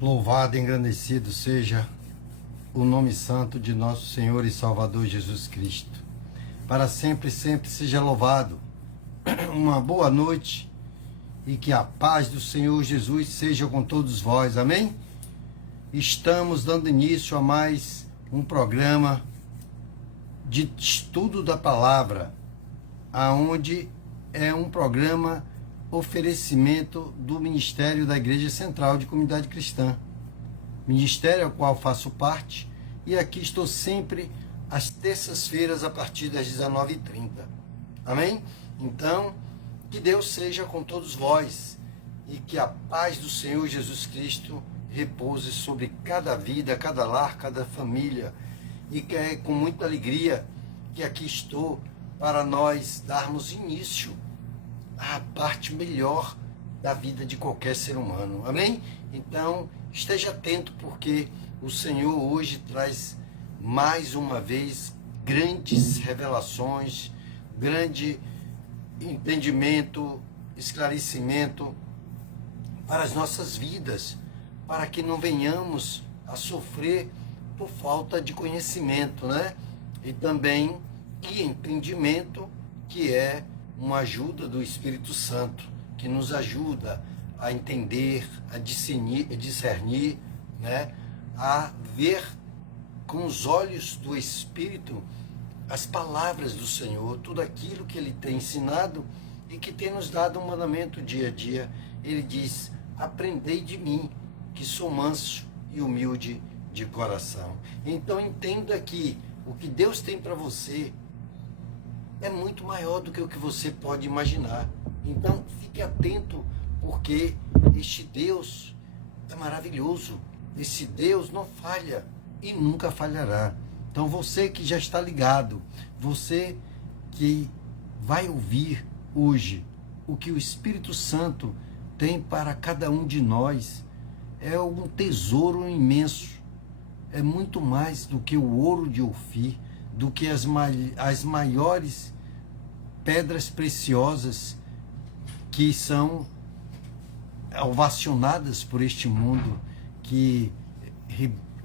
Louvado e engrandecido seja o nome santo de nosso Senhor e Salvador Jesus Cristo. Para sempre, sempre seja louvado. Uma boa noite e que a paz do Senhor Jesus seja com todos vós. Amém? Estamos dando início a mais um programa de estudo da palavra, aonde é um programa oferecimento do Ministério da Igreja Central de Comunidade Cristã, ministério ao qual faço parte, e aqui estou sempre às terças-feiras a partir das 19h30. Amém? Então, que Deus seja com todos vós e que a paz do Senhor Jesus Cristo repouse sobre cada vida, cada lar, cada família, e que é com muita alegria que aqui estou para nós darmos início à parte melhor da vida de qualquer ser humano. Amém? Então, esteja atento, porque o Senhor hoje traz mais uma vez grandes revelações, grande entendimento, esclarecimento para as nossas vidas, para que não venhamos a sofrer por falta de conhecimento, né? E também de entendimento, que é uma ajuda do Espírito Santo, que nos ajuda a entender, a discernir, né? A ver com os olhos do Espírito as palavras do Senhor, tudo aquilo que Ele tem ensinado e que tem nos dado um mandamento dia a dia. Ele diz: aprendei de mim, que sou manso e humilde de coração. Então entenda que o que Deus tem para você é muito maior do que o que você pode imaginar. Então fique atento, porque este Deus é maravilhoso. Esse Deus não falha e nunca falhará. Então você que já está ligado, você que vai ouvir hoje o que o Espírito Santo tem para cada um de nós, é um tesouro imenso. É muito mais do que o ouro de Ofir, do que as maiores pedras preciosas que são ovacionadas por este mundo, que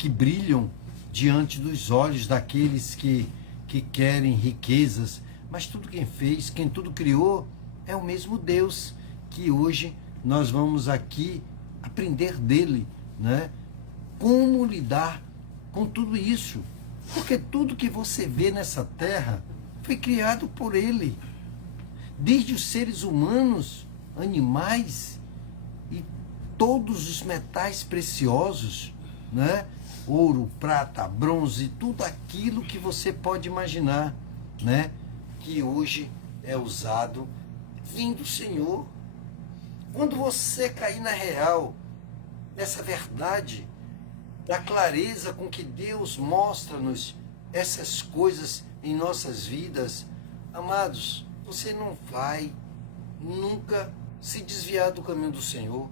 brilham diante dos olhos daqueles que querem riquezas. Mas tudo quem fez, quem tudo criou, é o mesmo Deus, que hoje nós vamos aqui aprender dele, né? Como lidar com tudo isso, porque tudo que você vê nessa terra foi criado por ele, desde os seres humanos, animais e todos os metais preciosos, né? Ouro, prata, bronze, tudo aquilo que você pode imaginar, né? Que hoje é usado, vem do Senhor. Quando você cair na real dessa verdade, da clareza com que Deus mostra-nos essas coisas em nossas vidas, amados, você não vai nunca se desviar do caminho do Senhor.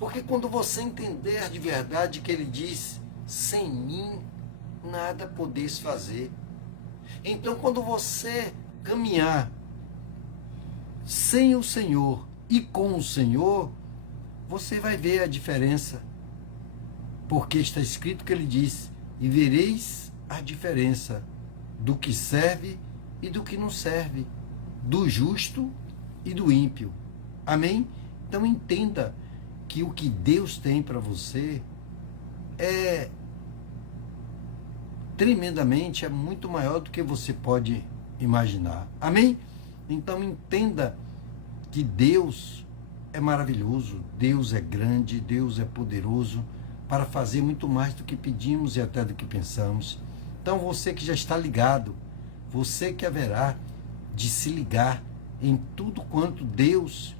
Porque quando você entender de verdade que Ele diz: sem mim nada podeis fazer. Então, quando você caminhar sem o Senhor e com o Senhor, você vai ver a diferença. Porque está escrito que Ele diz: e vereis a diferença do que serve e do que não serve, do justo e do ímpio. Amém? Então entenda que o que Deus tem para você é tremendamente, é muito maior do que você pode imaginar. Amém? Então entenda que Deus é maravilhoso, Deus é grande, Deus é poderoso para fazer muito mais do que pedimos e até do que pensamos. Então você que já está ligado, você que haverá de se ligar em tudo quanto Deus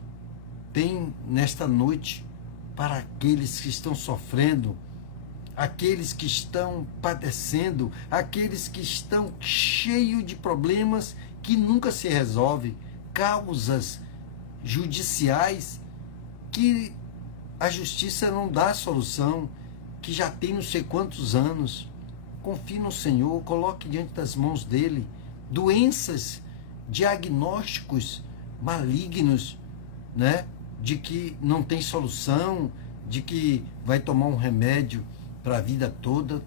tem nesta noite para aqueles que estão sofrendo, aqueles que estão padecendo, aqueles que estão cheios de problemas que nunca se resolvem, causas judiciais que a justiça não dá solução, que já tem não sei quantos anos. Confie no Senhor, coloque diante das mãos dele doenças, diagnósticos malignos, né? De que não tem solução, de que vai tomar um remédio para a vida toda.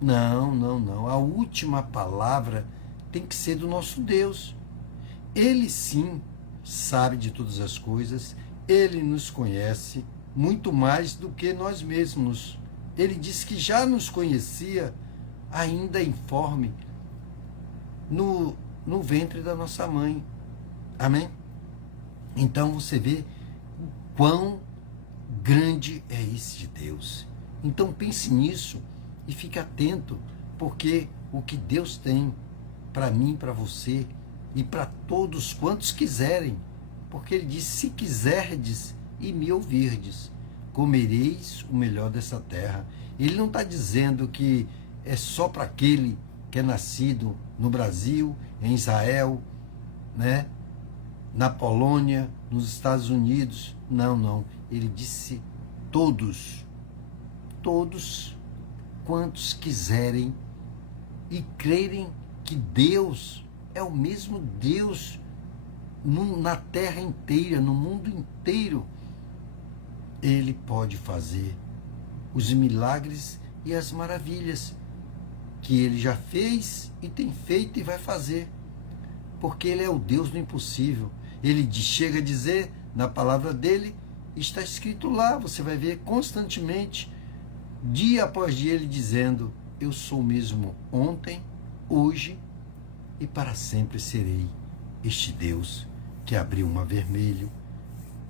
Não, não, não. A última palavra tem que ser do nosso Deus. Ele sim sabe de todas as coisas, ele nos conhece muito mais do que nós mesmos. Ele disse que já nos conhecia, ainda informe, no ventre da nossa mãe. Amém? Então você vê o quão grande é esse de Deus. Então pense nisso e fique atento, porque o que Deus tem para mim, para você e para todos quantos quiserem, porque ele diz: se quiserdes e me ouvirdes, comereis o melhor dessa terra. Ele não está dizendo que é só para aquele que é nascido no Brasil, em Israel, né? Na Polônia, nos Estados Unidos. Não, não. Ele disse todos quantos quiserem e crerem que Deus é o mesmo Deus na terra inteira, no mundo inteiro. Ele pode fazer os milagres e as maravilhas que ele já fez e tem feito e vai fazer, porque ele é o Deus do impossível. Ele chega a dizer na palavra dele, está escrito lá, você vai ver constantemente, dia após dia, ele dizendo: eu sou o mesmo ontem, hoje e para sempre serei este Deus que abriu o mar vermelho,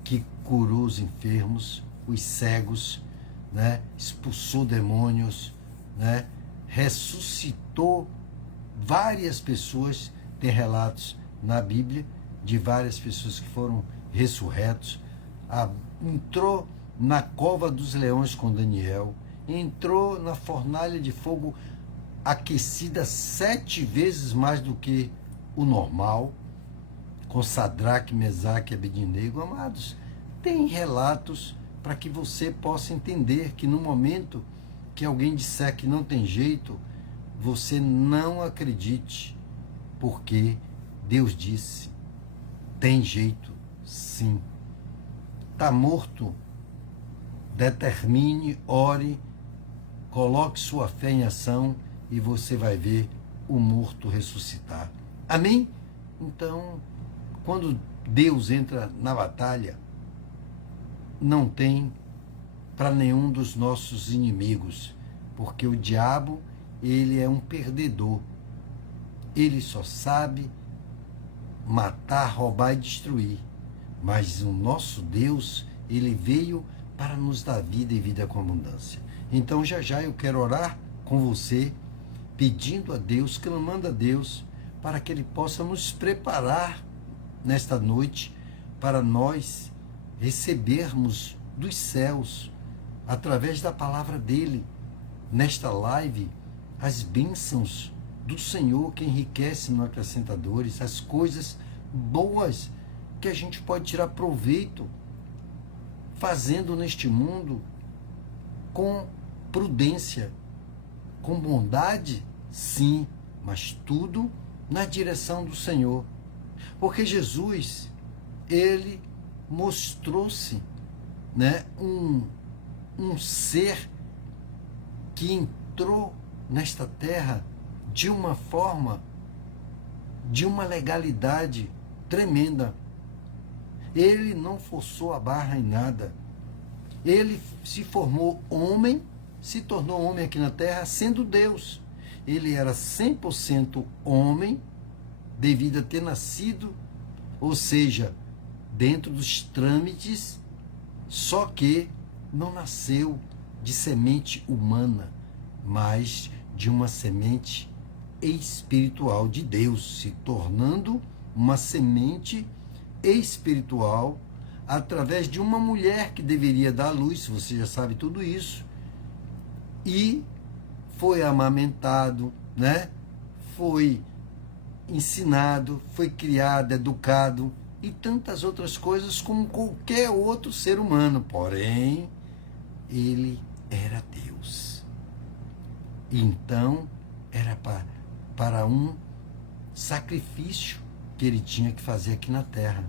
que curou os enfermos, os cegos, né? Expulsou demônios, né? Ressuscitou várias pessoas. Tem relatos na Bíblia de várias pessoas que foram ressurretos. Entrou na cova dos leões com Daniel, entrou na fornalha de fogo aquecida 7 vezes mais do que o normal, com Sadraque, Mesaque e Abednego. Amados, tem relatos para que você possa entender que no momento que alguém disser que não tem jeito, você não acredite, porque Deus disse: tem jeito sim. Está morto? Determine, ore, coloque sua fé em ação e você vai ver o morto ressuscitar. Amém? Então, quando Deus entra na batalha, não tem para nenhum dos nossos inimigos, porque o diabo, ele é um perdedor. Ele só sabe matar, roubar e destruir. Mas o nosso Deus, ele veio para nos dar vida e vida com abundância. Então já já eu quero orar com você, pedindo a Deus, clamando a Deus, para que ele possa nos preparar nesta noite, para nós recebermos dos céus, através da palavra dele, nesta live, as bênçãos do Senhor que enriquece no acrescentadores, as coisas boas que a gente pode tirar proveito fazendo neste mundo com prudência, com bondade, sim, mas tudo na direção do Senhor. Porque Jesus, ele mostrou-se, né, um ser que entrou nesta terra de uma forma, de uma legalidade tremenda. Ele não forçou a barra em nada. Ele se formou homem, se tornou homem aqui na terra, sendo Deus. Ele era 100% homem, devido a ter nascido, ou seja, dentro dos trâmites, só que não nasceu de semente humana, mas de uma semente espiritual de Deus, se tornando uma semente espiritual através de uma mulher que deveria dar à luz, você já sabe tudo isso, e foi amamentado, né? Foi ensinado, foi criado, educado e tantas outras coisas como qualquer outro ser humano. Porém, ele era Deus. Então, era para um sacrifício que ele tinha que fazer aqui na terra.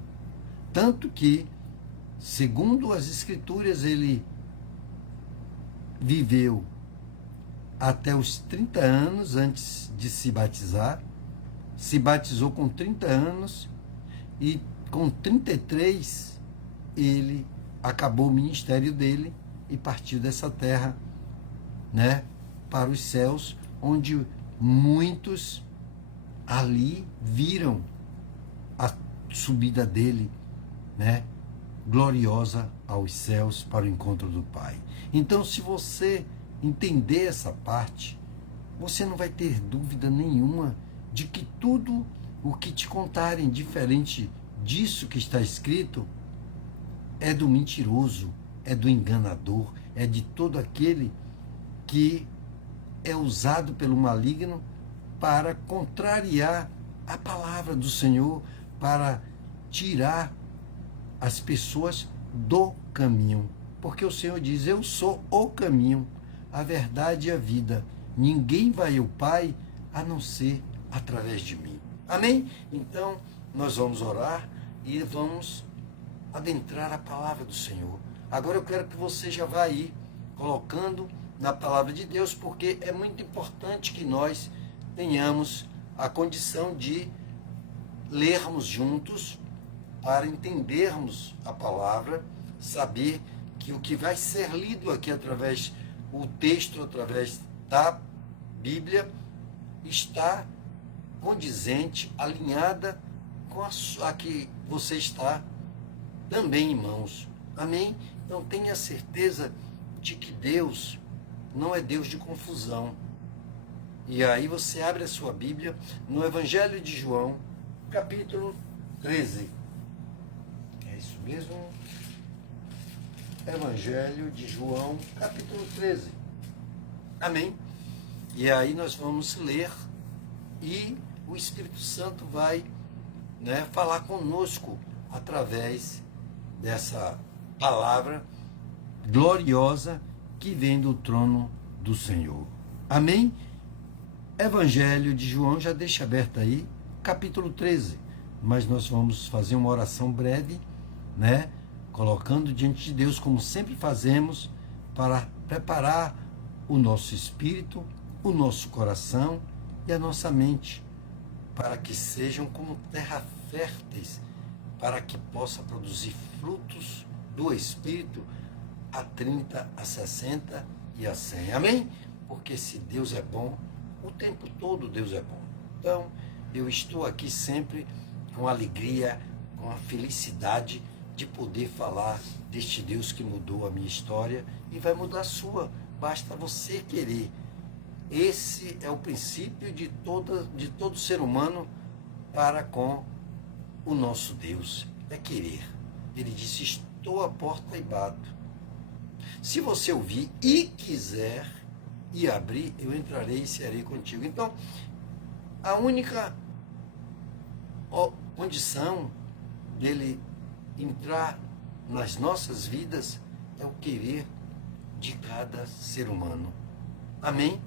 Tanto que, segundo as Escrituras, ele viveu até os 30 anos antes de se batizar, se batizou com 30 anos e com 33 ele acabou o ministério dele e partiu dessa terra, né, para os céus, onde muitos ali viram a subida dele, né, gloriosa aos céus para o encontro do Pai. Então, se você entender essa parte, você não vai ter dúvida nenhuma de que tudo o que te contarem diferente disso que está escrito é do mentiroso, é do enganador, é de todo aquele que é usado pelo maligno para contrariar a palavra do Senhor, para tirar as pessoas do caminho. Porque o Senhor diz: eu sou o caminho, a verdade e a vida. Ninguém vai ao Pai a não ser através de mim. Amém? Então, nós vamos orar e vamos adentrar a palavra do Senhor. Agora eu quero que você já vá aí colocando na palavra de Deus, porque é muito importante que nós tenhamos a condição de lermos juntos para entendermos a palavra, saber que o que vai ser lido aqui através o texto, através da Bíblia, está condizente, alinhada com a que você está também em mãos. Amém? Então tenha certeza de que Deus não é Deus de confusão. E aí você abre a sua Bíblia no Evangelho de João, capítulo 13. É isso mesmo? Evangelho de João, capítulo 13. Amém? E aí nós vamos ler e o Espírito Santo vai, né, falar conosco através dessa palavra gloriosa que vem do trono do Senhor. Amém? Evangelho de João, já deixa aberto aí, capítulo 13. Mas nós vamos fazer uma oração breve, né? Colocando diante de Deus, como sempre fazemos, para preparar o nosso espírito, o nosso coração e a nossa mente, para que sejam como terra férteis, para que possa produzir frutos do Espírito a 30, a 60 e a 100. Amém? Porque se Deus é bom, o tempo todo Deus é bom. Então, eu estou aqui sempre com alegria, com a felicidade de poder falar deste Deus que mudou a minha história e vai mudar a sua. Basta você querer. Esse é o princípio de todo ser humano para com o nosso Deus. É querer. Ele disse: estou à porta e bato. Se você ouvir e quiser e abrir, eu entrarei e serei contigo. Então, a única condição dele entrar nas nossas vidas é o querer de cada ser humano. Amém?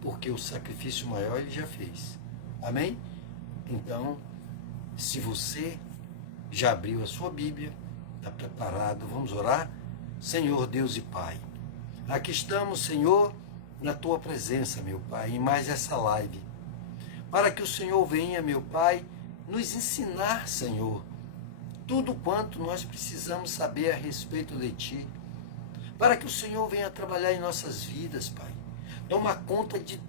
Porque o sacrifício maior ele já fez. Amém? Então, se você já abriu a sua Bíblia, está preparado, vamos orar? Senhor Deus e Pai, aqui estamos, Senhor, na Tua presença, meu Pai, em mais essa live, para que o Senhor venha, meu Pai, nos ensinar, Senhor, tudo quanto nós precisamos saber a respeito de Ti, para que o Senhor venha trabalhar em nossas vidas, Pai, toma conta de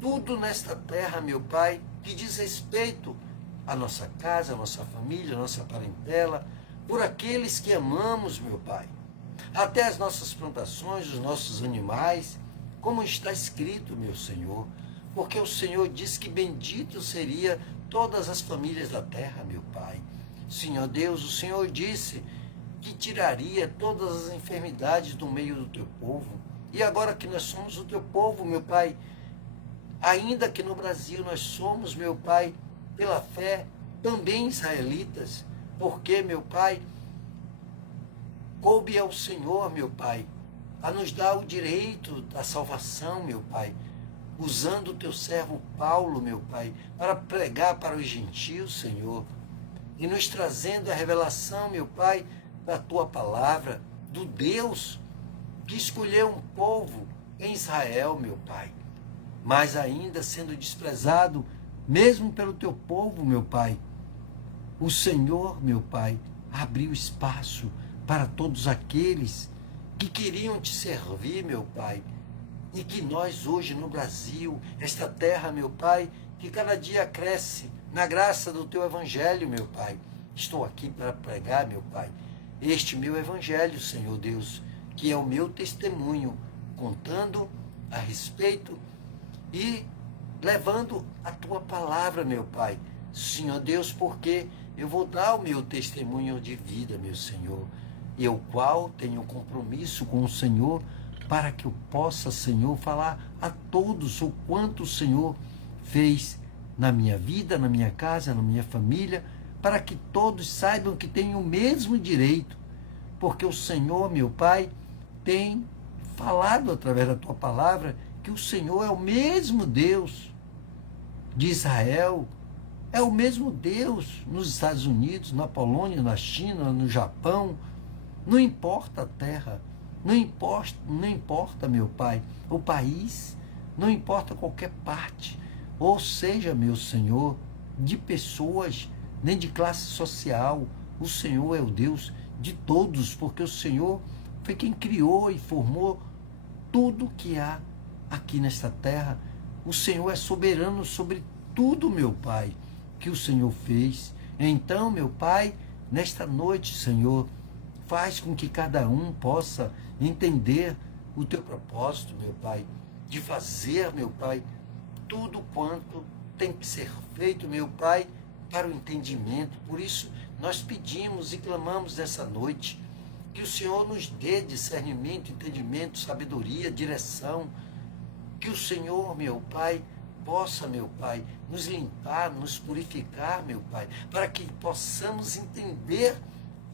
tudo nesta terra, meu Pai, que diz respeito à nossa casa, à nossa família, à nossa parentela, por aqueles que amamos, meu Pai, até as nossas plantações, os nossos animais, como está escrito, meu Senhor, porque o Senhor diz que bendito seria todas as famílias da terra, meu Pai. Senhor Deus, o Senhor disse que tiraria todas as enfermidades do meio do teu povo. E agora que nós somos o teu povo, meu Pai, ainda que no Brasil nós somos, meu Pai, pela fé, também israelitas, porque, meu Pai, coube ao Senhor, meu Pai, a nos dar o direito da salvação, meu Pai, usando o teu servo Paulo, meu Pai, para pregar para os gentios, Senhor, e nos trazendo a revelação, meu Pai, da tua palavra, do Deus que escolheu um povo em Israel, meu Pai, mas ainda sendo desprezado, mesmo pelo teu povo, meu Pai, o Senhor, meu Pai, abriu espaço para todos aqueles que queriam te servir, meu Pai, e que nós hoje no Brasil, esta terra, meu Pai, que cada dia cresce na graça do teu evangelho, meu Pai. Estou aqui para pregar, meu Pai, este meu evangelho, Senhor Deus, que é o meu testemunho, contando a respeito e levando a tua palavra, meu Pai. Senhor Deus, porque eu vou dar o meu testemunho de vida, meu Senhor, e o qual tenho compromisso com o Senhor, para que eu possa, Senhor, falar a todos o quanto o Senhor fez na minha vida, na minha casa, na minha família, para que todos saibam que têm o mesmo direito, porque o Senhor, meu Pai, tem falado através da tua palavra que o Senhor é o mesmo Deus de Israel, é o mesmo Deus nos Estados Unidos, na Polônia, na China, no Japão. Não importa a terra, não importa, meu Pai, o país, não importa qualquer parte, ou seja, meu Senhor, de pessoas, nem de classe social. O Senhor é o Deus de todos, porque o Senhor foi quem criou e formou tudo que há aqui nesta terra. O Senhor é soberano sobre tudo, meu Pai, que o Senhor fez. Então, meu Pai, nesta noite, Senhor, faz com que cada um possa entender o teu propósito, meu Pai, de fazer, meu Pai, tudo quanto tem que ser feito, meu Pai, para o entendimento. Por isso, nós pedimos e clamamos nessa noite que o Senhor nos dê discernimento, entendimento, sabedoria, direção, que o Senhor, meu Pai, possa, meu Pai, nos limpar, nos purificar, meu Pai, para que possamos entender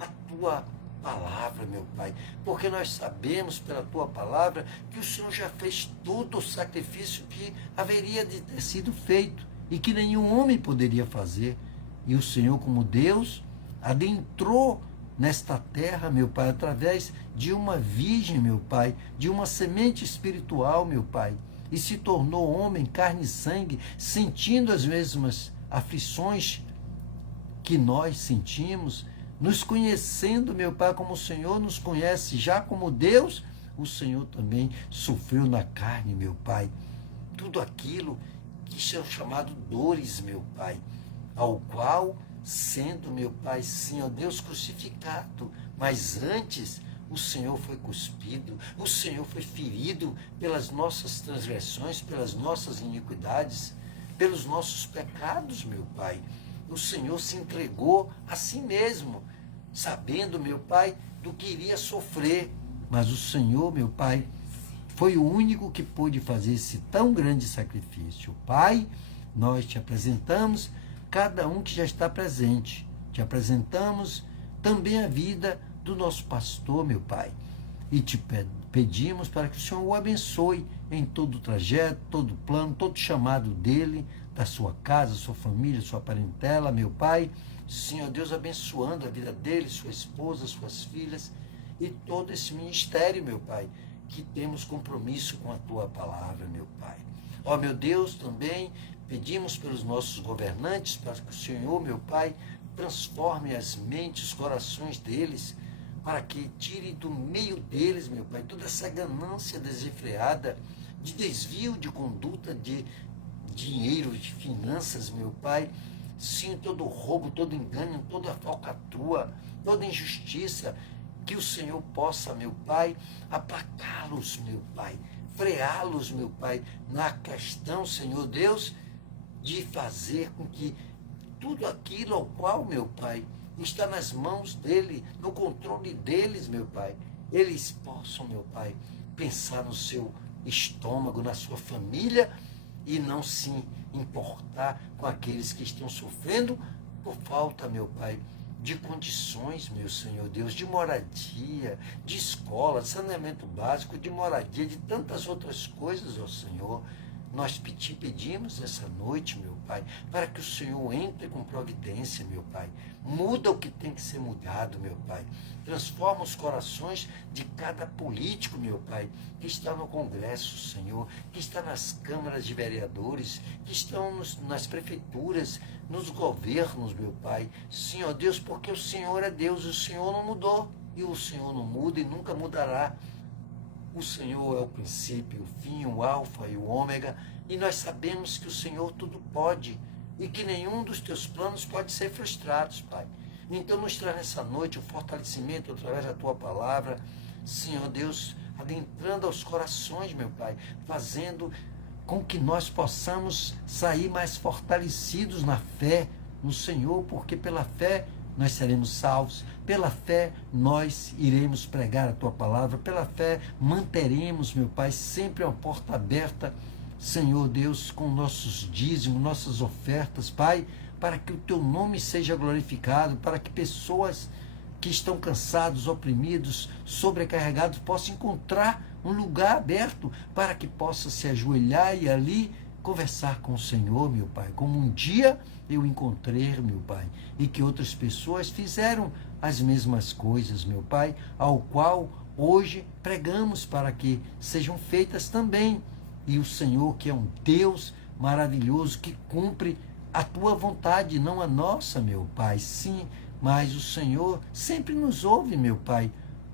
a tua palavra, meu Pai, porque nós sabemos pela tua palavra que o Senhor já fez todo o sacrifício que haveria de ter sido feito e que nenhum homem poderia fazer. E o Senhor, como Deus, adentrou nesta terra, meu Pai, através de uma virgem, meu Pai, de uma semente espiritual, meu Pai, e se tornou homem, carne e sangue, sentindo as mesmas aflições que nós sentimos, nos conhecendo, meu Pai, como o Senhor nos conhece, já como Deus, o Senhor também sofreu na carne, meu Pai, tudo aquilo que são chamadas dores, meu Pai, ao qual, sendo, meu Pai, Senhor Deus, crucificado, mas antes o Senhor foi cuspido, o Senhor foi ferido pelas nossas transgressões, pelas nossas iniquidades, pelos nossos pecados, meu Pai. O Senhor se entregou a si mesmo, sabendo, meu Pai, do que iria sofrer. Mas o Senhor, meu Pai, foi o único que pôde fazer esse tão grande sacrifício. Pai, nós te apresentamos cada um que já está presente. Te apresentamos também a vida do nosso pastor, meu Pai. E te pedimos para que o Senhor o abençoe em todo o trajeto, todo o plano, todo o chamado dele, da sua casa, sua família, sua parentela, meu Pai. Senhor Deus, abençoando a vida dele, sua esposa, suas filhas e todo esse ministério, meu Pai, que temos compromisso com a tua palavra, meu Pai. Ó, meu Deus, também pedimos pelos nossos governantes, para que o Senhor, meu Pai, transforme as mentes, os corações deles, para que tire do meio deles, meu Pai, toda essa ganância desenfreada, de desvio de conduta, de dinheiro, de finanças, meu Pai. Sim, todo roubo, todo engano, toda falcatrua, toda injustiça, que o Senhor possa, meu Pai, aplacá-los, meu Pai, freá-los, meu Pai, na questão, Senhor Deus, de fazer com que tudo aquilo ao qual, meu Pai, está nas mãos dele, no controle deles, meu Pai, eles possam, meu Pai, pensar no seu estômago, na sua família e não se importar com aqueles que estão sofrendo por falta, meu Pai, de condições, meu Senhor Deus, de moradia, de escola, de saneamento básico, de moradia, de tantas outras coisas, ó Senhor. Nós te pedimos essa noite, meu Pai, para que o Senhor entre com providência, meu Pai. Muda o que tem que ser mudado, meu Pai. Transforma os corações de cada político, meu Pai, que está no Congresso, Senhor, que está nas câmaras de vereadores, que estão nas prefeituras, nos governos, meu Pai. Senhor Deus, porque o Senhor é Deus, o Senhor não mudou e o Senhor não muda e nunca mudará. O Senhor é o princípio, o fim, o alfa e o ômega, e nós sabemos que o Senhor tudo pode e que nenhum dos teus planos pode ser frustrado, Pai. Então nos traz nessa noite o fortalecimento através da tua palavra, Senhor Deus, adentrando aos corações, meu Pai, fazendo com que nós possamos sair mais fortalecidos na fé no Senhor, porque pela fé nós seremos salvos, pela fé nós iremos pregar a tua palavra, pela fé manteremos, meu Pai, sempre uma porta aberta, Senhor Deus, com nossos dízimos, nossas ofertas, Pai, para que o teu nome seja glorificado, para que pessoas que estão cansados, oprimidos, sobrecarregados, possam encontrar um lugar aberto para que possa se ajoelhar e ali conversar com o Senhor, meu Pai, como um dia eu encontrei, meu Pai, e que outras pessoas fizeram as mesmas coisas, meu Pai, ao qual hoje pregamos para que sejam feitas também. E o Senhor, que é um Deus maravilhoso, que cumpre a tua vontade, não a nossa, meu Pai. Sim, mas o Senhor sempre nos ouve, meu Pai,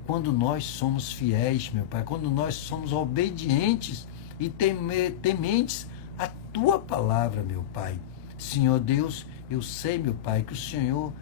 quando nós somos fiéis, meu Pai, quando nós somos obedientes e tementes à tua palavra, meu Pai. Senhor Deus, eu sei, meu Pai, que o Senhor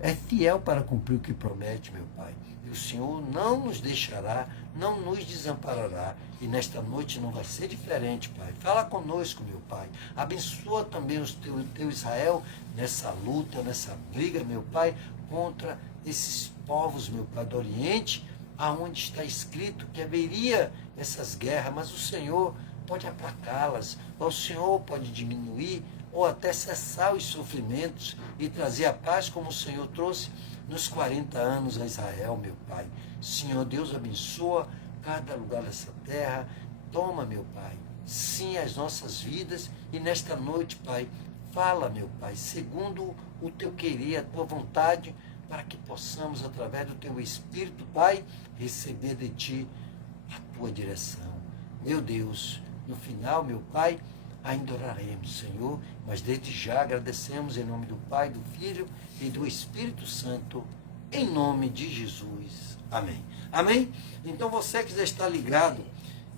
é fiel para cumprir o que promete, meu Pai. E o Senhor não nos deixará, não nos desamparará. E nesta noite não vai ser diferente, Pai. Fala conosco, meu Pai. Abençoa também o teu Israel nessa luta, nessa briga, meu Pai, contra esses povos, meu Pai, do Oriente, aonde está escrito que haveria essas guerras, mas o Senhor pode aplacá-las, o Senhor pode diminuir ou até cessar os sofrimentos e trazer a paz como o Senhor trouxe nos 40 anos a Israel, meu Pai. Senhor Deus, abençoa cada lugar dessa terra. Toma, meu Pai, sim, as nossas vidas. E nesta noite, Pai, fala, meu Pai, segundo o teu querer, a tua vontade, para que possamos, através do teu Espírito, Pai, receber de ti a tua direção. Meu Deus, no final, meu Pai, ainda oraremos, Senhor, mas desde já agradecemos em nome do Pai, do Filho e do Espírito Santo, em nome de Jesus. Amém. Amém? Então você que já está ligado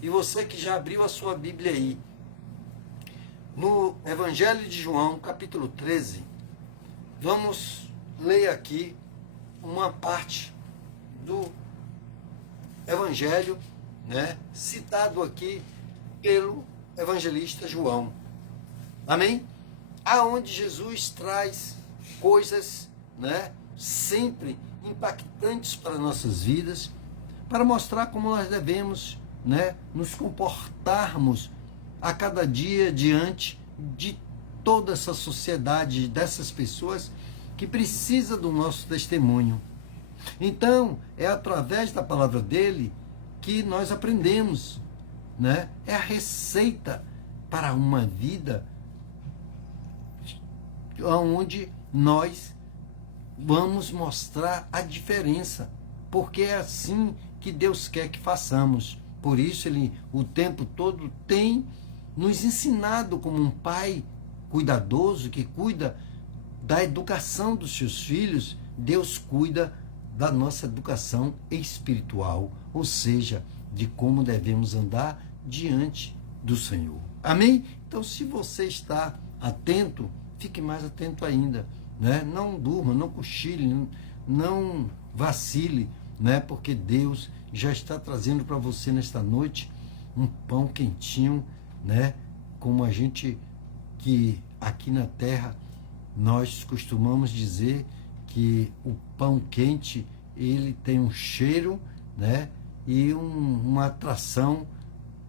e você que já abriu a sua Bíblia aí, no Evangelho de João, capítulo 13, vamos ler aqui uma parte do Evangelho, né, citado aqui pelo evangelista João. Amém? Aonde Jesus traz coisas, né, sempre impactantes para nossas vidas, para mostrar como nós devemos, né, nos comportarmos a cada dia diante de toda essa sociedade, dessas pessoas que precisa do nosso testemunho. Então, é através da palavra dele que nós aprendemos, né? É a receita para uma vida onde nós vamos mostrar a diferença, porque é assim que Deus quer que façamos. Por isso ele o tempo todo tem nos ensinado como um pai cuidadoso que cuida da educação dos seus filhos. Deus cuida da nossa educação espiritual, ou seja, de como devemos andar diante do Senhor. Amém? Então, se você está atento, fique mais atento ainda, né? Não durma, não cochile, não vacile, né? Porque Deus já está trazendo para você nesta noite um pão quentinho, né? Como a gente que aqui na terra nós costumamos dizer que o pão quente ele tem um cheiro, né? E uma atração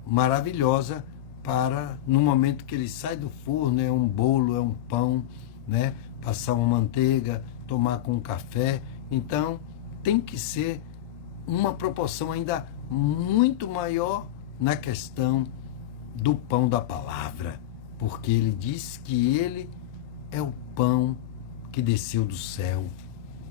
maravilhosa para, no momento que ele sai do forno, é um bolo, é um pão, né? Passar uma manteiga, tomar com um café. Então, tem que ser uma proporção ainda muito maior na questão do pão da palavra, porque ele diz que ele é o pão que desceu do céu.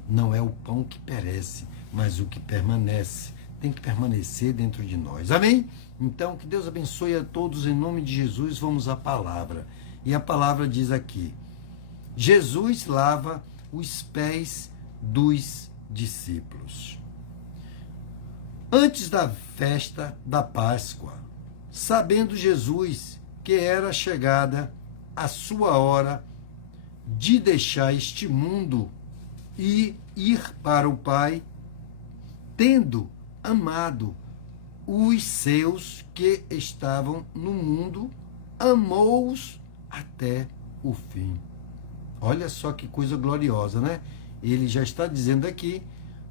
Não é o pão que perece, mas o que permanece. Tem que permanecer dentro de nós. Amém? Então, que Deus abençoe a todos em nome de Jesus. Vamos à palavra. E a palavra diz aqui: Jesus lava os pés dos discípulos. Antes da festa da Páscoa, sabendo Jesus que era chegada a sua hora de deixar este mundo e ir para o Pai, tendo amado os seus que estavam no mundo, amou-os até o fim. Olha só que coisa gloriosa, né? Ele já está dizendo aqui,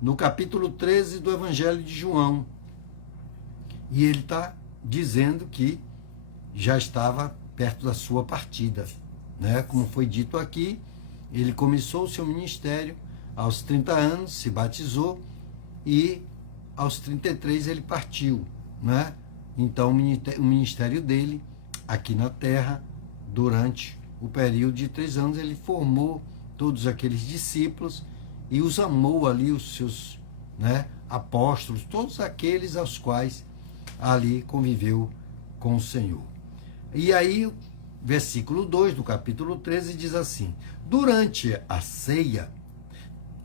no capítulo 13 do Evangelho de João, e ele está dizendo que já estava perto da sua partida, né? Como foi dito aqui, ele começou o seu ministério aos 30 anos, se batizou e aos 33 ele partiu, né? Então o ministério dele aqui na terra, durante o período de 3 anos, ele formou todos aqueles discípulos e os amou ali, os seus, né, apóstolos, todos aqueles aos quais ali conviveu com o Senhor. E aí, versículo 2 do capítulo 13 diz assim: durante a ceia,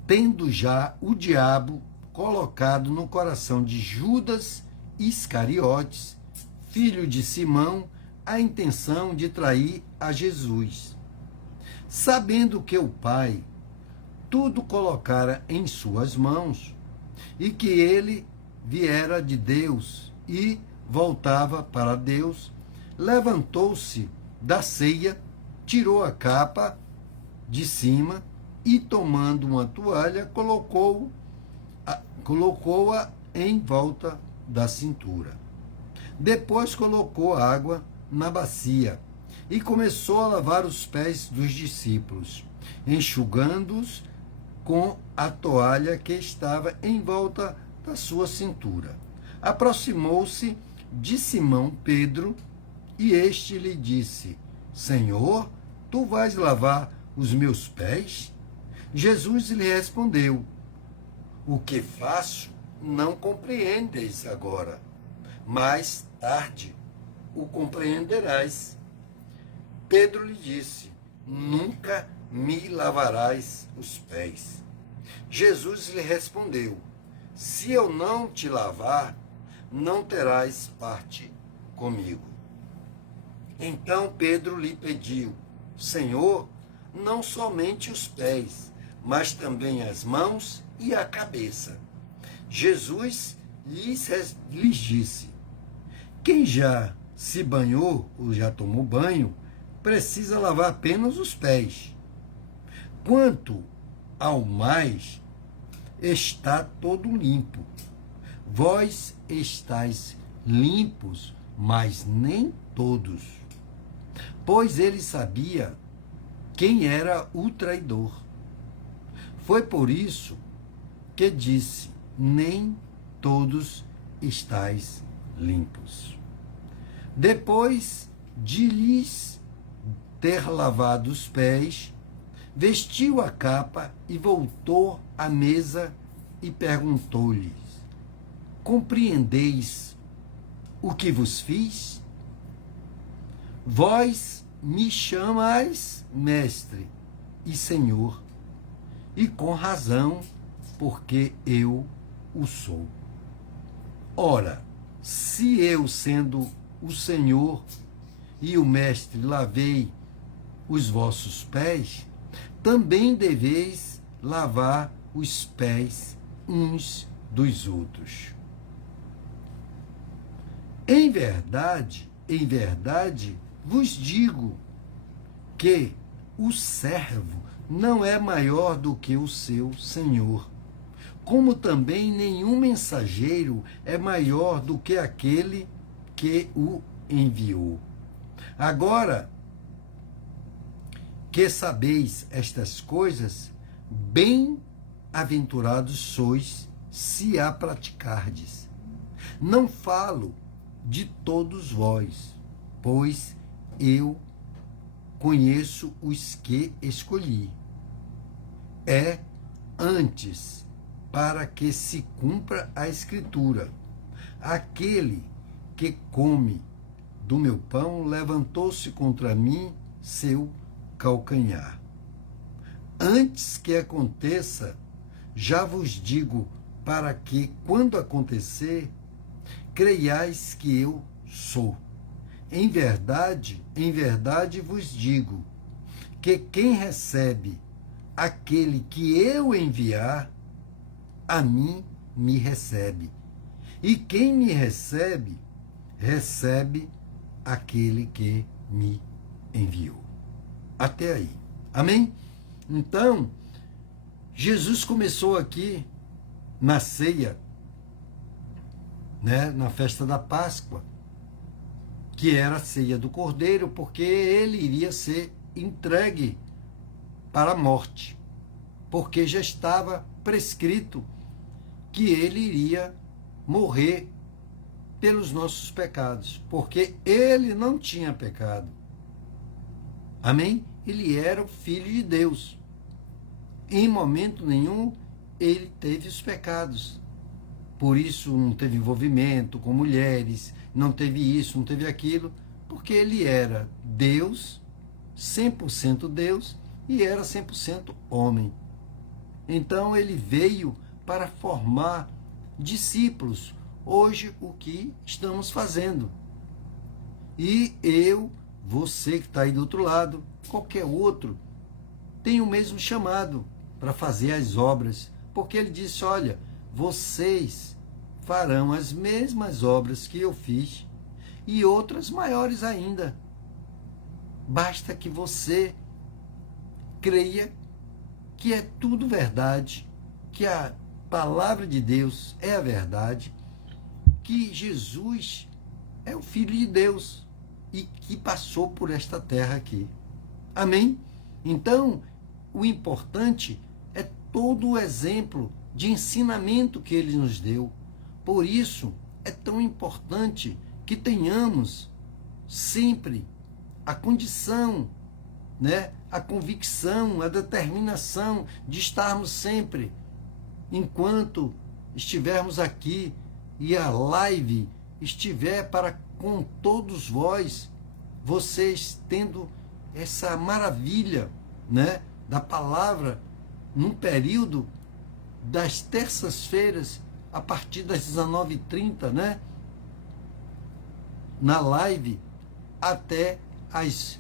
tendo já o diabo colocado no coração de Judas Iscariotes, filho de Simão, a intenção de trair a Jesus. Sabendo que o Pai tudo colocara em suas mãos, e que ele viera de Deus e voltava para Deus, levantou-se da ceia, tirou a capa de cima e, tomando uma toalha, colocou-a em volta da cintura. Depois colocou água na bacia e começou a lavar os pés dos discípulos, enxugando-os com a toalha que estava em volta da sua cintura. Aproximou-se de Simão Pedro e este lhe disse: Senhor, tu vais lavar os meus pés? Jesus lhe respondeu: o que faço não compreendes agora, mais tarde o compreenderás. Pedro lhe disse: nunca me lavarás os pés. Jesus lhe respondeu: se eu não te lavar, não terás parte comigo. Então Pedro lhe pediu: Senhor, não somente os pés, mas também as mãos e a cabeça. Jesus lhes disse: quem já se banhou ou já tomou banho, precisa lavar apenas os pés. Quanto ao mais, está todo limpo. Vós estáis limpos, mas nem todos. Pois ele sabia quem era o traidor. Foi por isso que disse: nem todos estáis limpos. Depois de lhes ter lavado os pés, vestiu a capa e voltou à mesa e perguntou-lhes: compreendeis o que vos fiz? Vós me chamais mestre e senhor, e com razão, porque eu o sou. Ora, se eu, sendo o Senhor e o mestre, lavei os vossos pés, também deveis lavar os pés uns dos outros. Em verdade, vos digo que o servo não é maior do que o seu senhor, como também nenhum mensageiro é maior do que aquele que o enviou. Agora que sabeis estas coisas, bem-aventurados sois se a praticardes. Não falo de todos vós, pois eu conheço os que escolhi. É antes, para que se cumpra a Escritura. Aquele que come do meu pão levantou-se contra mim seu calcanhar. Antes que aconteça, já vos digo, para que, quando acontecer, creiais que eu sou. Em verdade vos digo, que quem recebe aquele que eu enviar, a mim me recebe. E quem me recebe, recebe aquele que me enviou. Até aí. Amém? Então, Jesus começou aqui na ceia, né, na festa da Páscoa, que era a ceia do Cordeiro, porque ele iria ser entregue para a morte, porque já estava prescrito que ele iria morrer pelos nossos pecados, porque ele não tinha pecado. Amém? Ele era o Filho de Deus. Em momento nenhum ele teve os pecados. Por isso não teve envolvimento com mulheres, não teve isso, não teve aquilo, porque ele era Deus, 100% Deus, e era 100% homem. Então ele veio para formar discípulos. Hoje o que estamos fazendo. E eu, você que está aí do outro lado, qualquer outro, tem o mesmo chamado para fazer as obras. Porque ele disse, olha, vocês farão as mesmas obras que eu fiz e outras maiores ainda. Basta que você creia que é tudo verdade, que a palavra de Deus é a verdade, que Jesus é o Filho de Deus e que passou por esta terra aqui. Amém? Então, o importante é todo o exemplo de ensinamento que ele nos deu. Por isso, é tão importante que tenhamos sempre a condição, né, a convicção, a determinação de estarmos sempre, enquanto estivermos aqui e a live estiver para com todos vós, vocês tendo essa maravilha, né, da palavra num período das terças-feiras, a partir das 19h30, né, na live, até as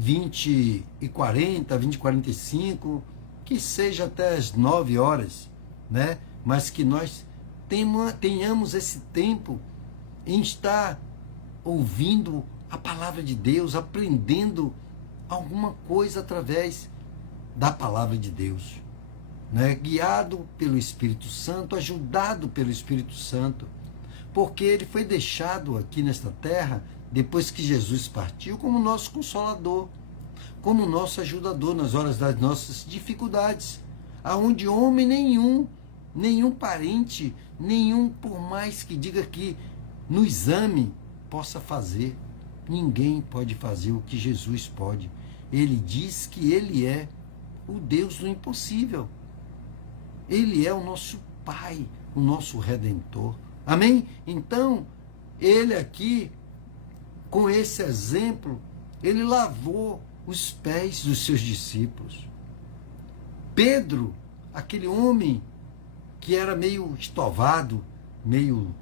20h40, 20h45, que seja até as 9 horas, né? Mas que nós tenhamos esse tempo em estar ouvindo a palavra de Deus, aprendendo alguma coisa através da palavra de Deus, né? Guiado pelo Espírito Santo, ajudado pelo Espírito Santo, porque ele foi deixado aqui nesta terra, depois que Jesus partiu, como nosso consolador, como nosso ajudador nas horas das nossas dificuldades, aonde homem nenhum parente, nenhum, por mais que diga que nos ame, possa fazer. Ninguém pode fazer o que Jesus pode. Ele diz que ele é o Deus do impossível. Ele é o nosso Pai, o nosso Redentor. Amém? Então, ele aqui, com esse exemplo, ele lavou os pés dos seus discípulos. Pedro, aquele homem que era meio estovado, meio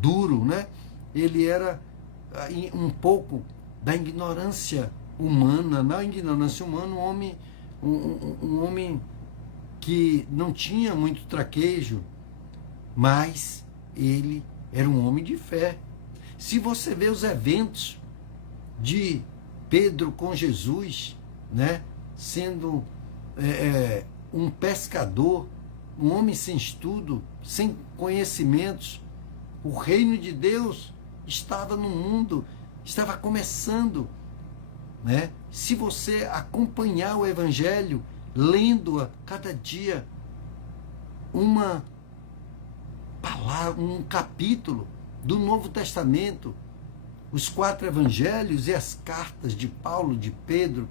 duro, né? Ele era um pouco da ignorância humana. Na ignorância humana, um homem que não tinha muito traquejo, mas ele era um homem de fé. Se você vê os eventos de Pedro com Jesus, né, sendo um pescador, um homem sem estudo, sem conhecimentos, o reino de Deus estava no mundo, estava começando, né? Se você acompanhar o Evangelho, lendo-a cada dia, uma palavra, um capítulo do Novo Testamento, os 4 evangelhos e as cartas de Paulo, de Pedro,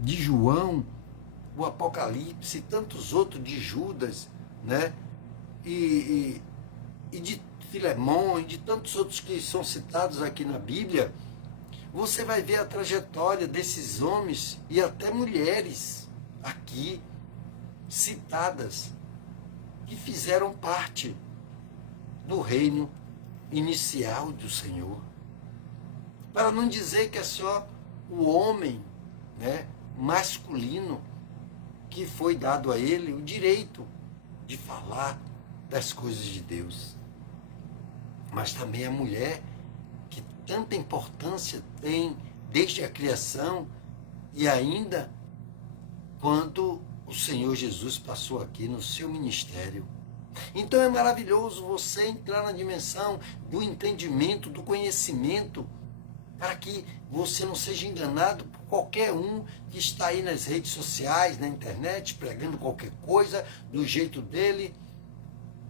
de João, o Apocalipse e tantos outros, de Judas, né? E de Filemão e de tantos outros que são citados aqui na Bíblia, você vai ver a trajetória desses homens e até mulheres aqui citadas que fizeram parte do reino inicial do Senhor. Para não dizer que é só o homem, né, masculino que foi dado a ele o direito de falar das coisas de Deus. Mas também a mulher, que tanta importância tem desde a criação e ainda quando o Senhor Jesus passou aqui no seu ministério. Então é maravilhoso você entrar na dimensão do entendimento, do conhecimento, para que você não seja enganado por qualquer um que está aí nas redes sociais, na internet, pregando qualquer coisa do jeito dele,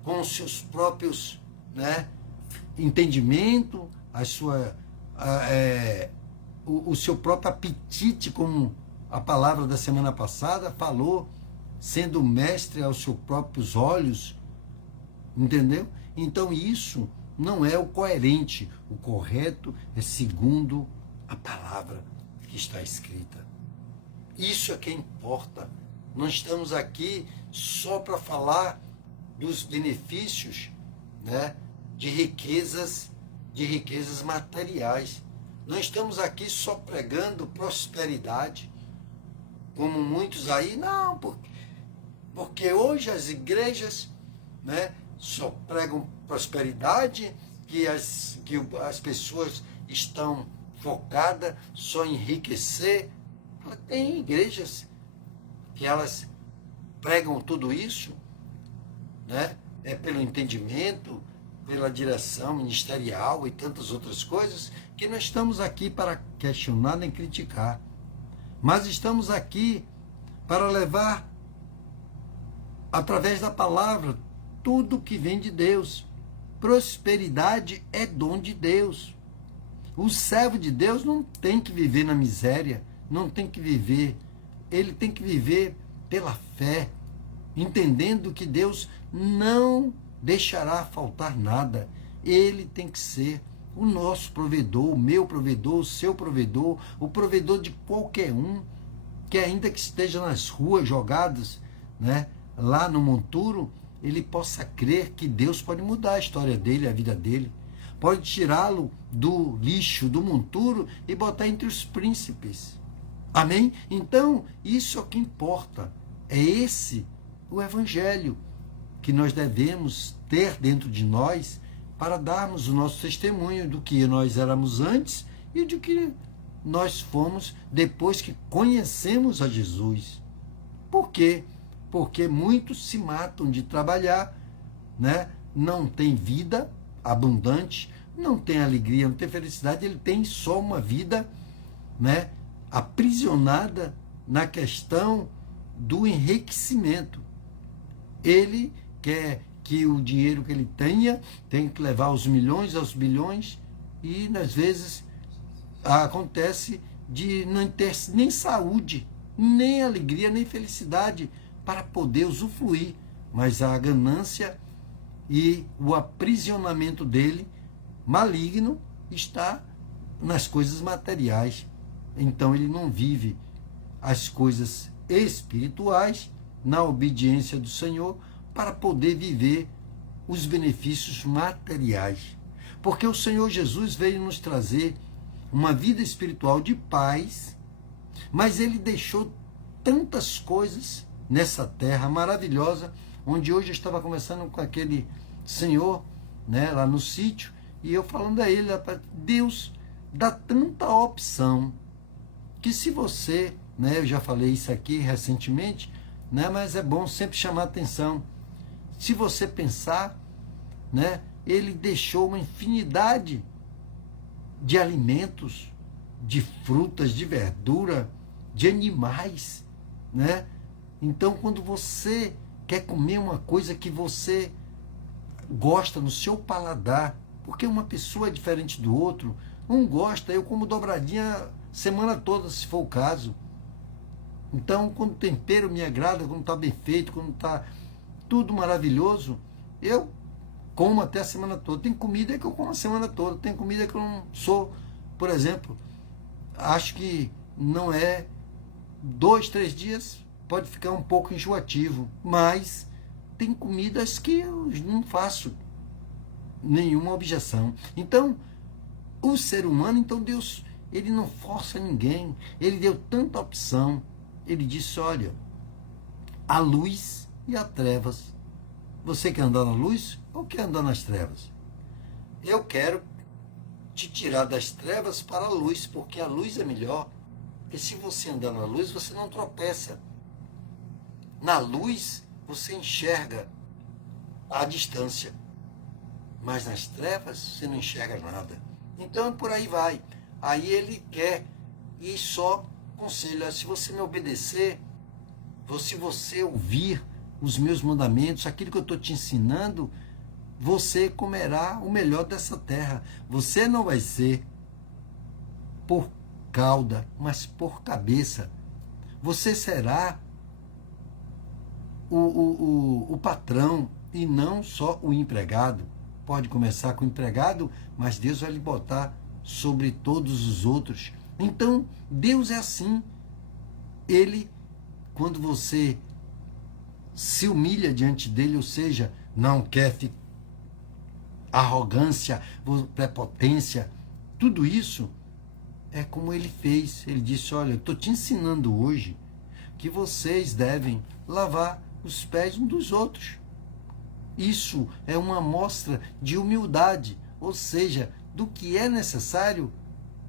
com os seus próprios, né, entendimento, o seu próprio apetite, como a palavra da semana passada falou, sendo mestre aos seus próprios olhos, entendeu? Então isso não é o coerente. O correto é segundo a palavra que está escrita. Isso é que importa. Não estamos aqui só para falar dos benefícios, né, de riquezas materiais. Não estamos aqui só pregando prosperidade, como muitos aí, não, porque hoje as igrejas, né, só pregam prosperidade, que as pessoas estão focadas só em enriquecer. Tem igrejas que elas pregam tudo isso, né, pelo entendimento, pela direção ministerial e tantas outras coisas, que nós estamos aqui para questionar nem criticar. Mas estamos aqui para levar, através da palavra, tudo que vem de Deus. Prosperidade é dom de Deus. O servo de Deus não tem que viver na miséria, não tem que viver. Ele tem que viver pela fé, entendendo que Deus não deixará faltar nada. Ele tem que ser o nosso provedor, o meu provedor, o seu provedor, o provedor de qualquer um, que ainda que esteja nas ruas jogados, né, lá no monturo, ele possa crer que Deus pode mudar a história dele, a vida dele, pode tirá-lo do lixo, do monturo e botar entre os príncipes. Amém? Então, isso é o que importa. É esse o evangelho que nós devemos ter dentro de nós para darmos o nosso testemunho do que nós éramos antes e do que nós fomos depois que conhecemos a Jesus. Por quê? Porque muitos se matam de trabalhar, né? Não tem vida abundante, não tem alegria, não tem felicidade, ele tem só uma vida, né, aprisionada na questão do enriquecimento. Ele quer que o dinheiro que ele tenha tem que levar aos milhões, aos bilhões, e às vezes acontece de não ter nem saúde, nem alegria, nem felicidade para poder usufruir, mas a ganância e o aprisionamento dele maligno está nas coisas materiais. Então ele não vive as coisas espirituais na obediência do Senhor para poder viver os benefícios materiais. Porque o Senhor Jesus veio nos trazer uma vida espiritual de paz, mas ele deixou tantas coisas nessa terra maravilhosa, onde hoje eu estava conversando com aquele senhor, né, lá no sítio, e eu falando a ele, Deus dá tanta opção, que se você, né, eu já falei isso aqui recentemente, né, mas é bom sempre chamar atenção. Se você pensar, né, ele deixou uma infinidade de alimentos, de frutas, de verdura, de animais, né? Então, quando você quer comer uma coisa que você gosta no seu paladar, porque uma pessoa é diferente do outro, Um gosta, eu como dobradinha semana toda, se for o caso. Então, quando o tempero me agrada, quando está bem feito, quando está tudo maravilhoso, eu como até a semana toda. Tem comida que eu como a semana toda, tem comida que eu não sou, por exemplo, acho que não é 2, 3 dias, pode ficar um pouco enjoativo, mas tem comidas que eu não faço nenhuma objeção. Então, o ser humano, então Deus, ele não força ninguém, ele deu tanta opção, ele disse, olha, a luz e a trevas. Você quer andar na luz ou quer andar nas trevas? Eu quero te tirar das trevas para a luz, porque a luz é melhor. Porque se você andar na luz, você não tropeça. Na luz, você enxerga a distância. Mas nas trevas, você não enxerga nada. Então, por aí vai. Aí ele quer e só conselho, se você me obedecer, se você ouvir os meus mandamentos, aquilo que eu estou te ensinando, você comerá o melhor dessa terra. Você não vai ser por cauda, mas por cabeça. Você será o patrão e não só o empregado. Pode começar com o empregado, mas Deus vai lhe botar sobre todos os outros. Então, Deus é assim. Ele, quando você se humilha diante dele, ou seja, não quer arrogância, prepotência, tudo isso é como ele fez. Ele disse, olha, eu estou te ensinando hoje que vocês devem lavar os pés uns dos outros. Isso é uma amostra de humildade, ou seja, do que é necessário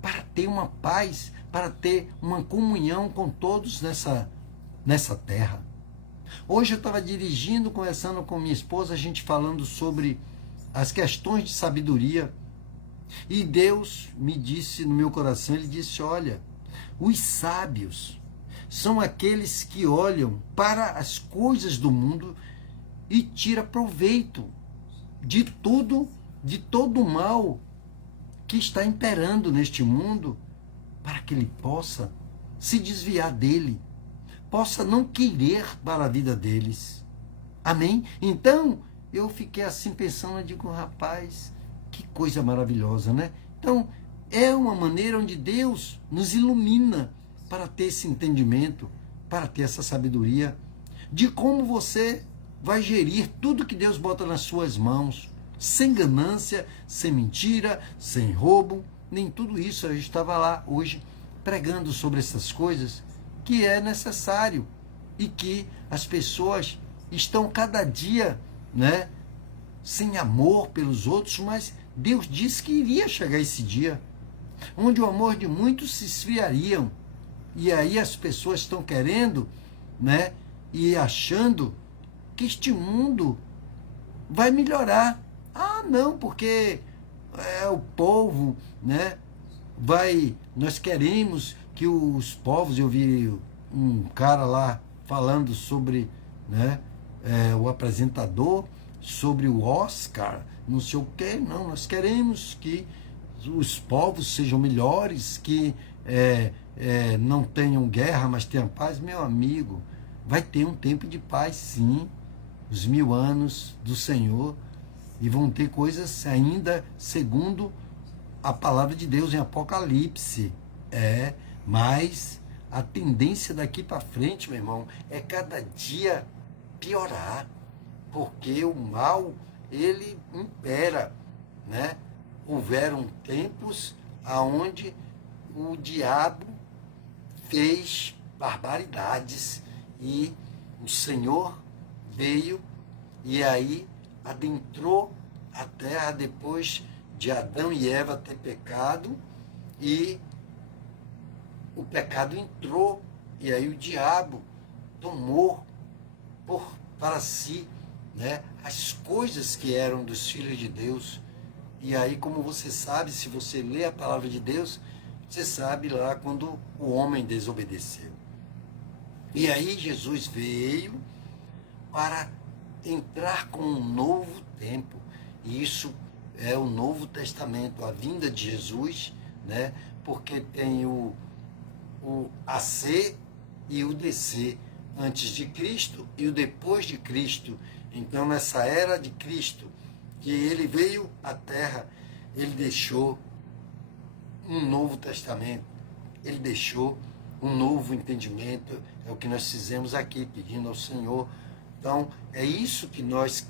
para ter uma paz, para ter uma comunhão com todos nessa terra. Hoje eu estava dirigindo, conversando com minha esposa, a gente falando sobre as questões de sabedoria. E Deus me disse no meu coração, ele disse, olha, os sábios são aqueles que olham para as coisas do mundo e tira proveito de tudo, de todo o mal que está imperando neste mundo, para que ele possa se desviar dele, possa não querer para a vida deles. Amém? Então, eu fiquei assim pensando, eu digo, rapaz, que coisa maravilhosa, né? Então, é uma maneira onde Deus nos ilumina para ter esse entendimento, para ter essa sabedoria de como você vai gerir tudo que Deus bota nas suas mãos, sem ganância, sem mentira, sem roubo, nem tudo isso. Eu estava lá hoje pregando sobre essas coisas que é necessário e que as pessoas estão cada dia, né, sem amor pelos outros, mas Deus disse que iria chegar esse dia onde o amor de muitos se esfriariam. E aí as pessoas estão querendo, né, e achando que este mundo vai melhorar. Ah, não, porque o povo, né, nós queremos que os povos, eu vi um cara lá falando sobre, né, o apresentador, sobre o Oscar, não sei o quê. Não, nós queremos que os povos sejam melhores, que não tenham guerra, mas tenham paz. Meu amigo, vai ter um tempo de paz, sim, os 1000 anos do Senhor, e vão ter coisas ainda segundo a palavra de Deus em Apocalipse. Mas a tendência daqui para frente, meu irmão, é cada dia piorar, porque o mal, ele impera, né? Houveram tempos aonde o diabo fez barbaridades e o Senhor veio e aí adentrou a terra depois de Adão e Eva ter pecado, e o pecado entrou e aí o diabo tomou para si, né, as coisas que eram dos filhos de Deus. E aí, como você sabe, se você lê a palavra de Deus, você sabe lá quando o homem desobedeceu. E aí Jesus veio para entrar com um novo tempo. E isso é o Novo Testamento, a vinda de Jesus, né? Porque tem o AC e o DC, antes de Cristo e o depois de Cristo. Então, nessa era de Cristo, que ele veio à Terra, ele deixou um novo testamento, ele deixou um novo entendimento. É o que nós fizemos aqui, pedindo ao Senhor. Então, é isso que nós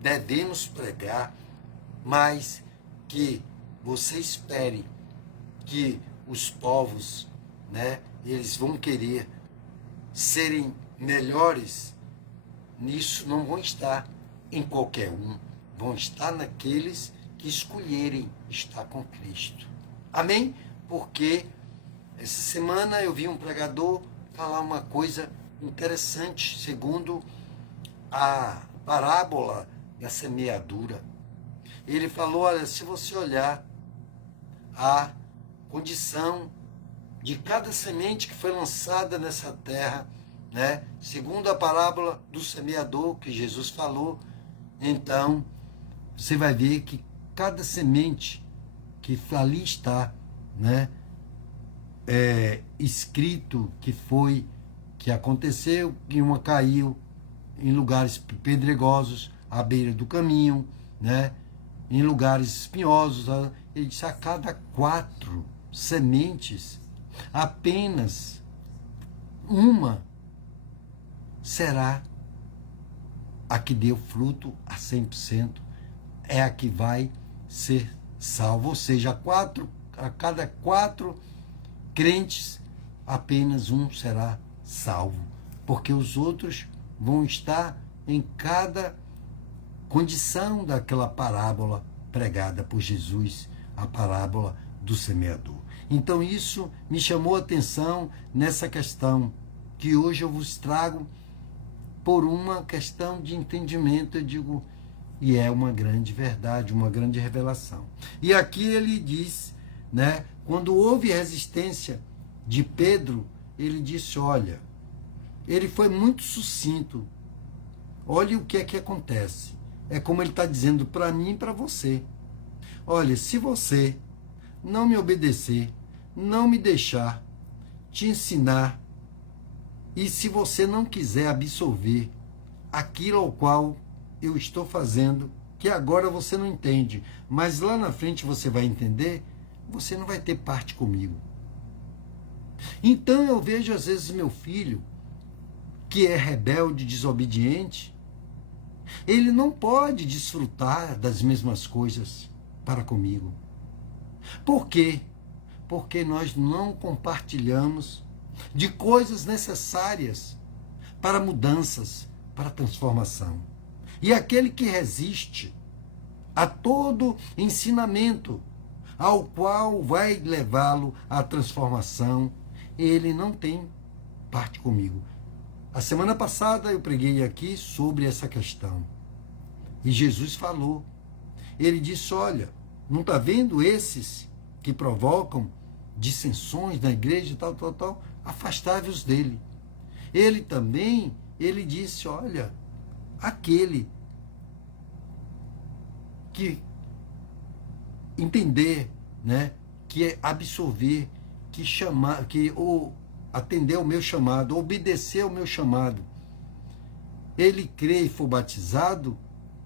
devemos pregar, mas que você espere que os povos, né, eles vão querer serem melhores. Nisso não vão estar em qualquer um, vão estar naqueles que escolherem estar com Cristo. Amém? Porque essa semana eu vi um pregador falar uma coisa interessante, segundo a parábola da semeadura. Ele falou, olha, se você olhar a condição de cada semente que foi lançada nessa terra, né? Segundo a parábola do semeador que Jesus falou, então você vai ver que cada semente que ali está, né, escrito que aconteceu, que uma caiu em lugares pedregosos, à beira do caminho, né, em lugares espinhosos. Ele disse, a cada 4 sementes, apenas uma será a que deu fruto a 100%, é a que vai ser salva. Ou seja, a cada 4 crentes, apenas um será salvo, porque os outros vão estar em cada condição daquela parábola pregada por Jesus, a parábola do semeador. Então isso me chamou a atenção nessa questão que hoje eu vos trago por uma questão de entendimento, eu digo, e é uma grande verdade, uma grande revelação. E aqui ele diz, né, quando houve resistência de Pedro, ele disse, olha, ele foi muito sucinto. Olha o que é que acontece. É como ele está dizendo para mim e para você. Olha, se você não me obedecer, não me deixar te ensinar, e se você não quiser absorver aquilo ao qual eu estou fazendo, que agora você não entende, mas lá na frente você vai entender, você não vai ter parte comigo. Então eu vejo às vezes meu filho, que é rebelde, desobediente, ele não pode desfrutar das mesmas coisas para comigo. Por quê? Porque nós não compartilhamos de coisas necessárias para mudanças, para transformação. E aquele que resiste a todo ensinamento ao qual vai levá-lo à transformação, ele não tem parte comigo. A semana passada eu preguei aqui sobre essa questão. E Jesus falou. Ele disse, olha, não está vendo esses que provocam dissensões na igreja e tal, afastai-vos dele. Ele também, ele disse, olha, aquele que entender, né, que é absorver, que chamar, que atender ao meu chamado, obedecer ao meu chamado, ele crê e for batizado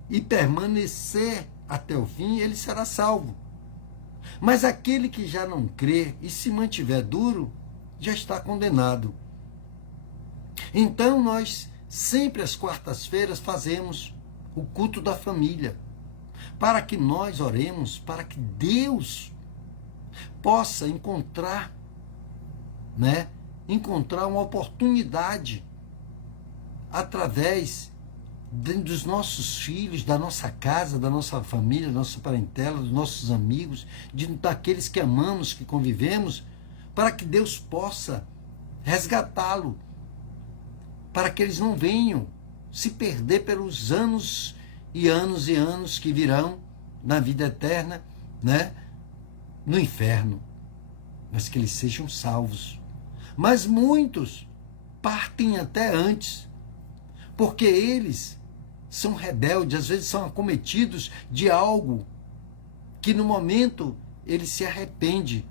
e permanecer até o fim, ele será salvo. Mas aquele que já não crê e se mantiver duro, já está condenado. Então nós sempre às quartas-feiras fazemos o culto da família, para que nós oremos, para que Deus possa encontrar, né, encontrar uma oportunidade através dos nossos filhos, da nossa casa, da nossa família, da nossa parentela, dos nossos amigos, daqueles que amamos, que convivemos, para que Deus possa resgatá-lo, para que eles não venham se perder pelos anos e anos e anos que virão na vida eterna, né, no inferno, mas que eles sejam salvos. Mas muitos partem até antes, porque eles são rebeldes, às vezes são acometidos de algo que no momento ele se arrepende,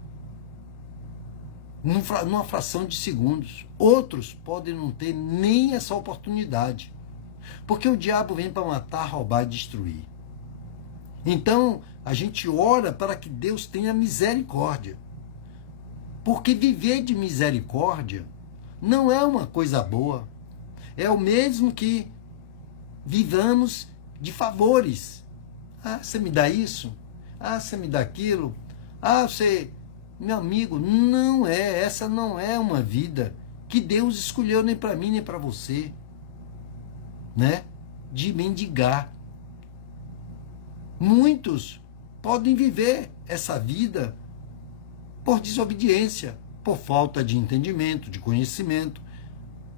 numa fração de segundos. Outros podem não ter nem essa oportunidade. Porque o diabo vem para matar, roubar e destruir. Então, a gente ora para que Deus tenha misericórdia. Porque viver de misericórdia não é uma coisa boa. É o mesmo que vivamos de favores. Ah, você me dá isso? Ah, você me dá aquilo? Ah, você... Meu amigo, não é. Essa não é uma vida que Deus escolheu nem para mim, nem para você. Né? De mendigar. Muitos podem viver essa vida por desobediência, por falta de entendimento, de conhecimento.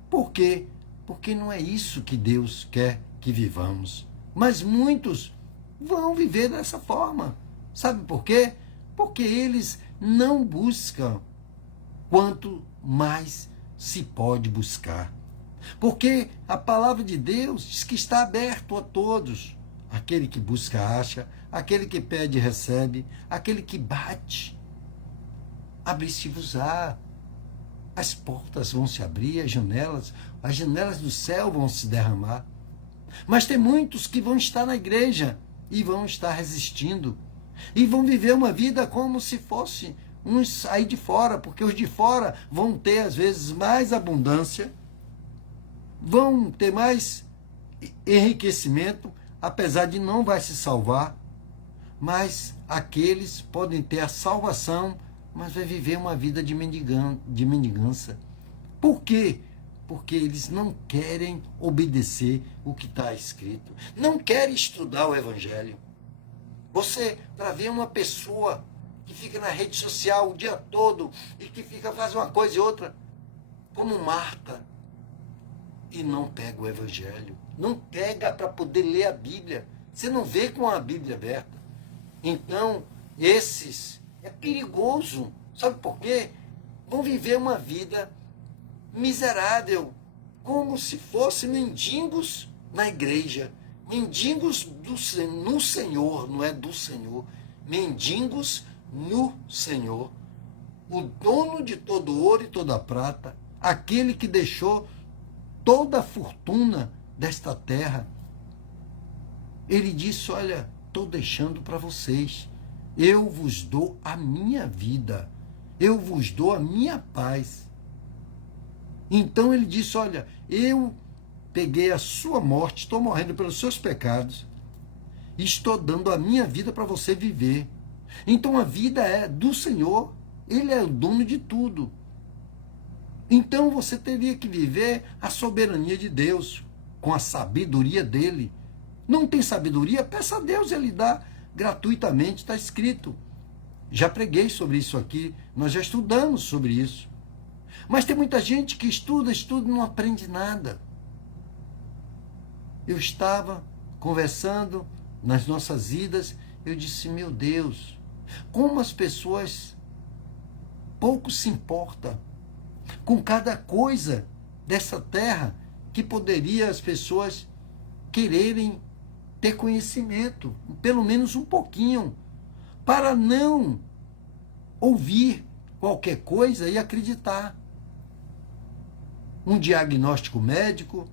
Por quê? Porque não é isso que Deus quer que vivamos. Mas muitos vão viver dessa forma. Sabe por quê? Porque eles não buscam quanto mais se pode buscar. Porque a palavra de Deus diz que está aberto a todos. Aquele que busca, acha. Aquele que pede, recebe. Aquele que bate, abrir-se-vos-á. As portas vão se abrir, as janelas do céu vão se derramar. Mas tem muitos que vão estar na igreja e vão estar resistindo. E vão viver uma vida como se fosse uns aí de fora, porque os de fora vão ter, às vezes, mais abundância, vão ter mais enriquecimento, apesar de não vai se salvar, mas aqueles podem ter a salvação, mas vai viver uma vida de mendigança. Por quê? Porque eles não querem obedecer o que está escrito. Não querem estudar o Evangelho. Você, para ver uma pessoa que fica na rede social o dia todo e que faz uma coisa e outra, como Marta, e não pega o Evangelho. Não pega para poder ler a Bíblia. Você não vê com a Bíblia aberta. Então, esses é perigoso. Sabe por quê? Vão viver uma vida miserável, como se fossem mendigos na igreja. Mendigos no Senhor, não é do Senhor. Mendigos no Senhor. O dono de todo ouro e toda prata, aquele que deixou toda a fortuna desta terra, ele disse, olha, estou deixando para vocês. Eu vos dou a minha vida. Eu vos dou a minha paz. Então ele disse, olha, eu peguei a sua morte, estou morrendo pelos seus pecados, e estou dando a minha vida para você viver. Então a vida é do Senhor, Ele é o dono de tudo. Então você teria que viver a soberania de Deus, com a sabedoria dEle. Não tem sabedoria? Peça a Deus, Ele dá gratuitamente, está escrito. Já preguei sobre isso aqui, nós já estudamos sobre isso. Mas tem muita gente que estuda e não aprende nada. Eu estava conversando nas nossas idas, eu disse, meu Deus, como as pessoas pouco se importam com cada coisa dessa terra que poderia as pessoas quererem ter conhecimento, pelo menos um pouquinho, para não ouvir qualquer coisa e acreditar. Um diagnóstico médico,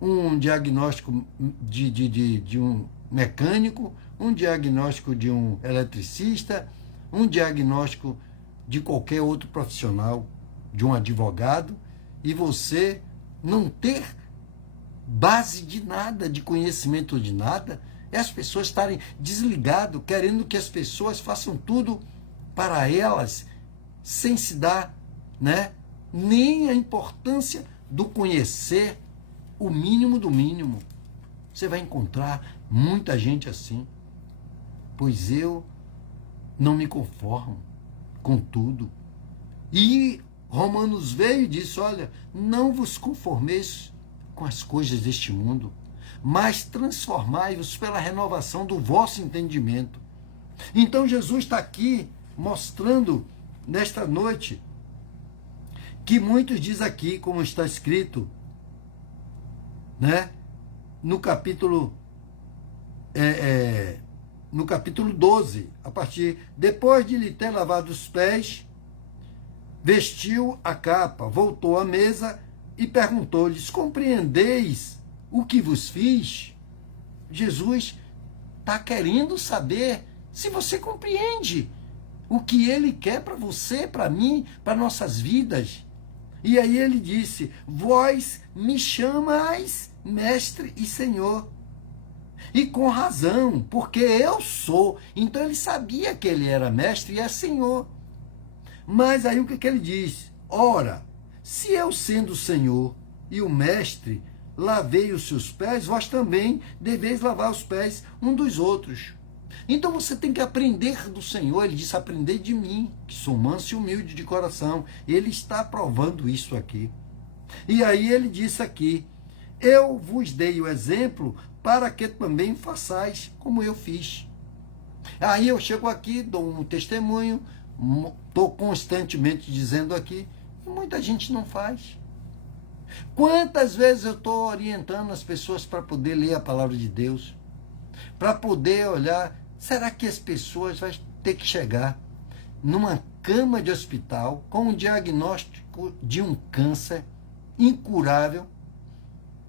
um diagnóstico de um mecânico, um diagnóstico de um eletricista, um diagnóstico de qualquer outro profissional, de um advogado, e você não ter base de nada, de conhecimento de nada, é as pessoas estarem desligadas, querendo que as pessoas façam tudo para elas, sem se dar, né, nem a importância do conhecer o mínimo do mínimo. Você vai encontrar muita gente assim. Pois eu não me conformo com tudo. E Romanos veio e disse, olha, não vos conformeis com as coisas deste mundo, mas transformai-vos pela renovação do vosso entendimento. Então Jesus está aqui mostrando nesta noite que muitos dizem aqui, como está escrito, né, no capítulo 12, a partir, depois de lhe ter lavado os pés, vestiu a capa, voltou à mesa e perguntou-lhes: compreendeis o que vos fiz? Jesus está querendo saber se você compreende o que ele quer para você, para mim, para nossas vidas. E aí ele disse: vós me chamais mestre e senhor. E com razão, porque eu sou. Então ele sabia que ele era mestre e é senhor. Mas aí o que ele diz? Ora, se eu sendo o senhor e o mestre lavei os seus pés, vós também deveis lavar os pés um dos outros. Então você tem que aprender do Senhor. Ele disse: aprender de mim, que sou manso e humilde de coração. Ele está provando isso aqui. E aí ele disse aqui: eu vos dei o exemplo para que também façais como eu fiz. Aí eu chego aqui, dou um testemunho, estou constantemente dizendo aqui, e muita gente não faz. Quantas vezes eu estou orientando as pessoas para poder ler a palavra de Deus, para poder olhar, será que as pessoas vão ter que chegar numa cama de hospital com um diagnóstico de um câncer incurável,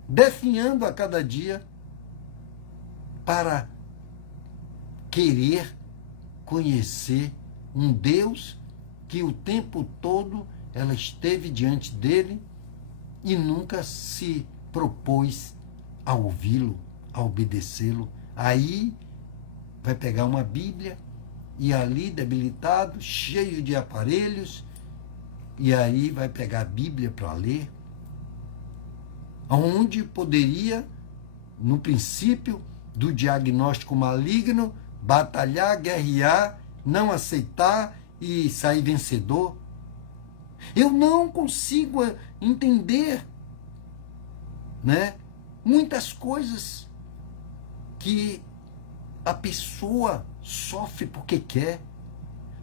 definhando a cada dia, para querer conhecer um Deus que o tempo todo ela esteve diante dele e nunca se propôs a ouvi-lo, a obedecê-lo? Aí vai pegar uma Bíblia e ali, debilitado, cheio de aparelhos, e aí vai pegar a Bíblia para ler, onde poderia, no princípio do diagnóstico maligno, batalhar, guerrear, não aceitar e sair vencedor. Eu não consigo entender, né, muitas coisas que a pessoa sofre porque quer,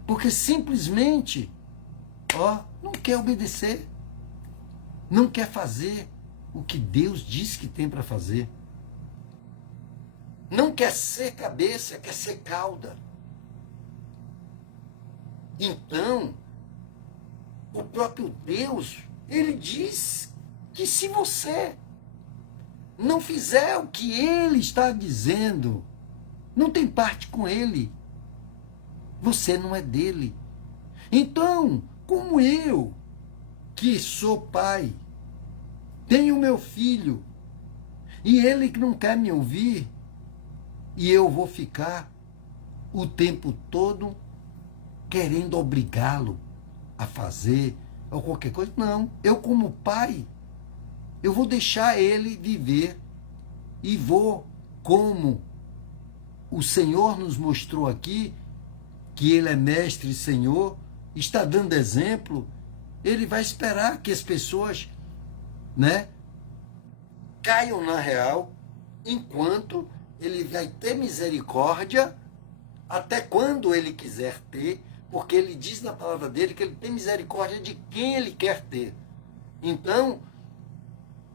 porque simplesmente não quer obedecer, não quer fazer o que Deus diz que tem para fazer. Não quer ser cabeça, quer ser cauda. Então, o próprio Deus, ele diz que se você não fizer o que ele está dizendo, não tem parte com ele, você não é dele. Então, como eu, que sou pai, tenho meu filho, e ele que não quer me ouvir, e eu vou ficar o tempo todo querendo obrigá-lo a fazer ou qualquer coisa? Não, eu como pai, eu vou deixar ele viver e vou, como o Senhor nos mostrou aqui, que ele é mestre e Senhor, está dando exemplo, ele vai esperar que as pessoas, né, caiam na real, enquanto ele vai ter misericórdia, até quando ele quiser ter, porque ele diz na palavra dele que ele tem misericórdia de quem ele quer ter. Então,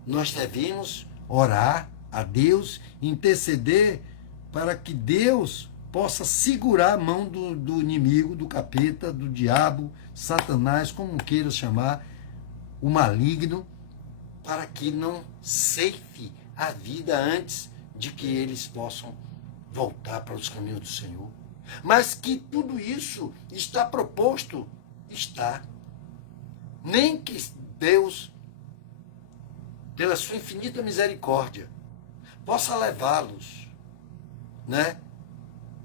nós devemos orar a Deus, interceder para que Deus possa segurar a mão do inimigo, do capeta, do diabo, Satanás, como queira chamar, o maligno, para que não ceife a vida antes de que eles possam voltar para os caminhos do Senhor. Mas que tudo isso está proposto, está. Nem que Deus, pela sua infinita misericórdia, possa levá-los, né,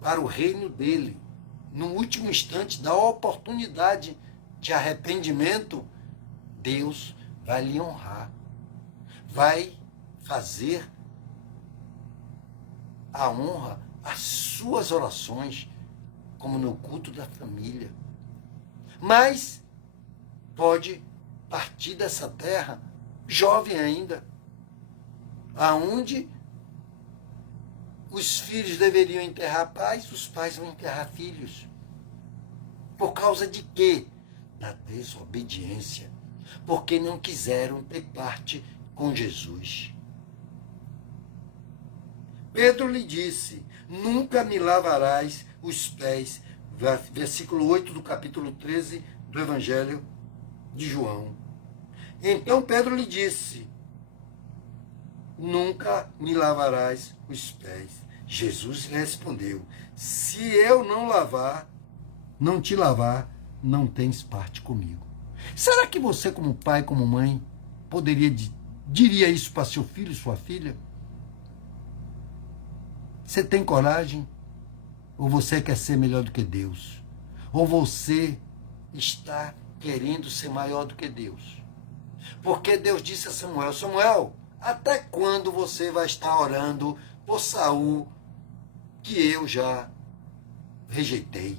para o reino dele, no último instante da oportunidade de arrependimento, Deus vai lhe honrar, vai fazer a honra às suas orações, como no culto da família. Mas pode partir dessa terra jovem ainda, aonde os filhos deveriam enterrar pais, os pais vão enterrar filhos. Por causa de quê? Da desobediência. Porque não quiseram ter parte com Jesus. Pedro lhe disse: nunca me lavarás os pés. Versículo 8 do capítulo 13 do Evangelho de João. Então Pedro lhe disse: nunca me lavarás os pés. Jesus lhe respondeu: se eu não te lavar, não tens parte comigo. Será que você, como pai, como mãe, diria isso para seu filho, sua filha? Você tem coragem? Ou você quer ser melhor do que Deus? Ou você está querendo ser maior do que Deus? Porque Deus disse a Samuel: Samuel, até quando você vai estar orando por Saul, que eu já rejeitei?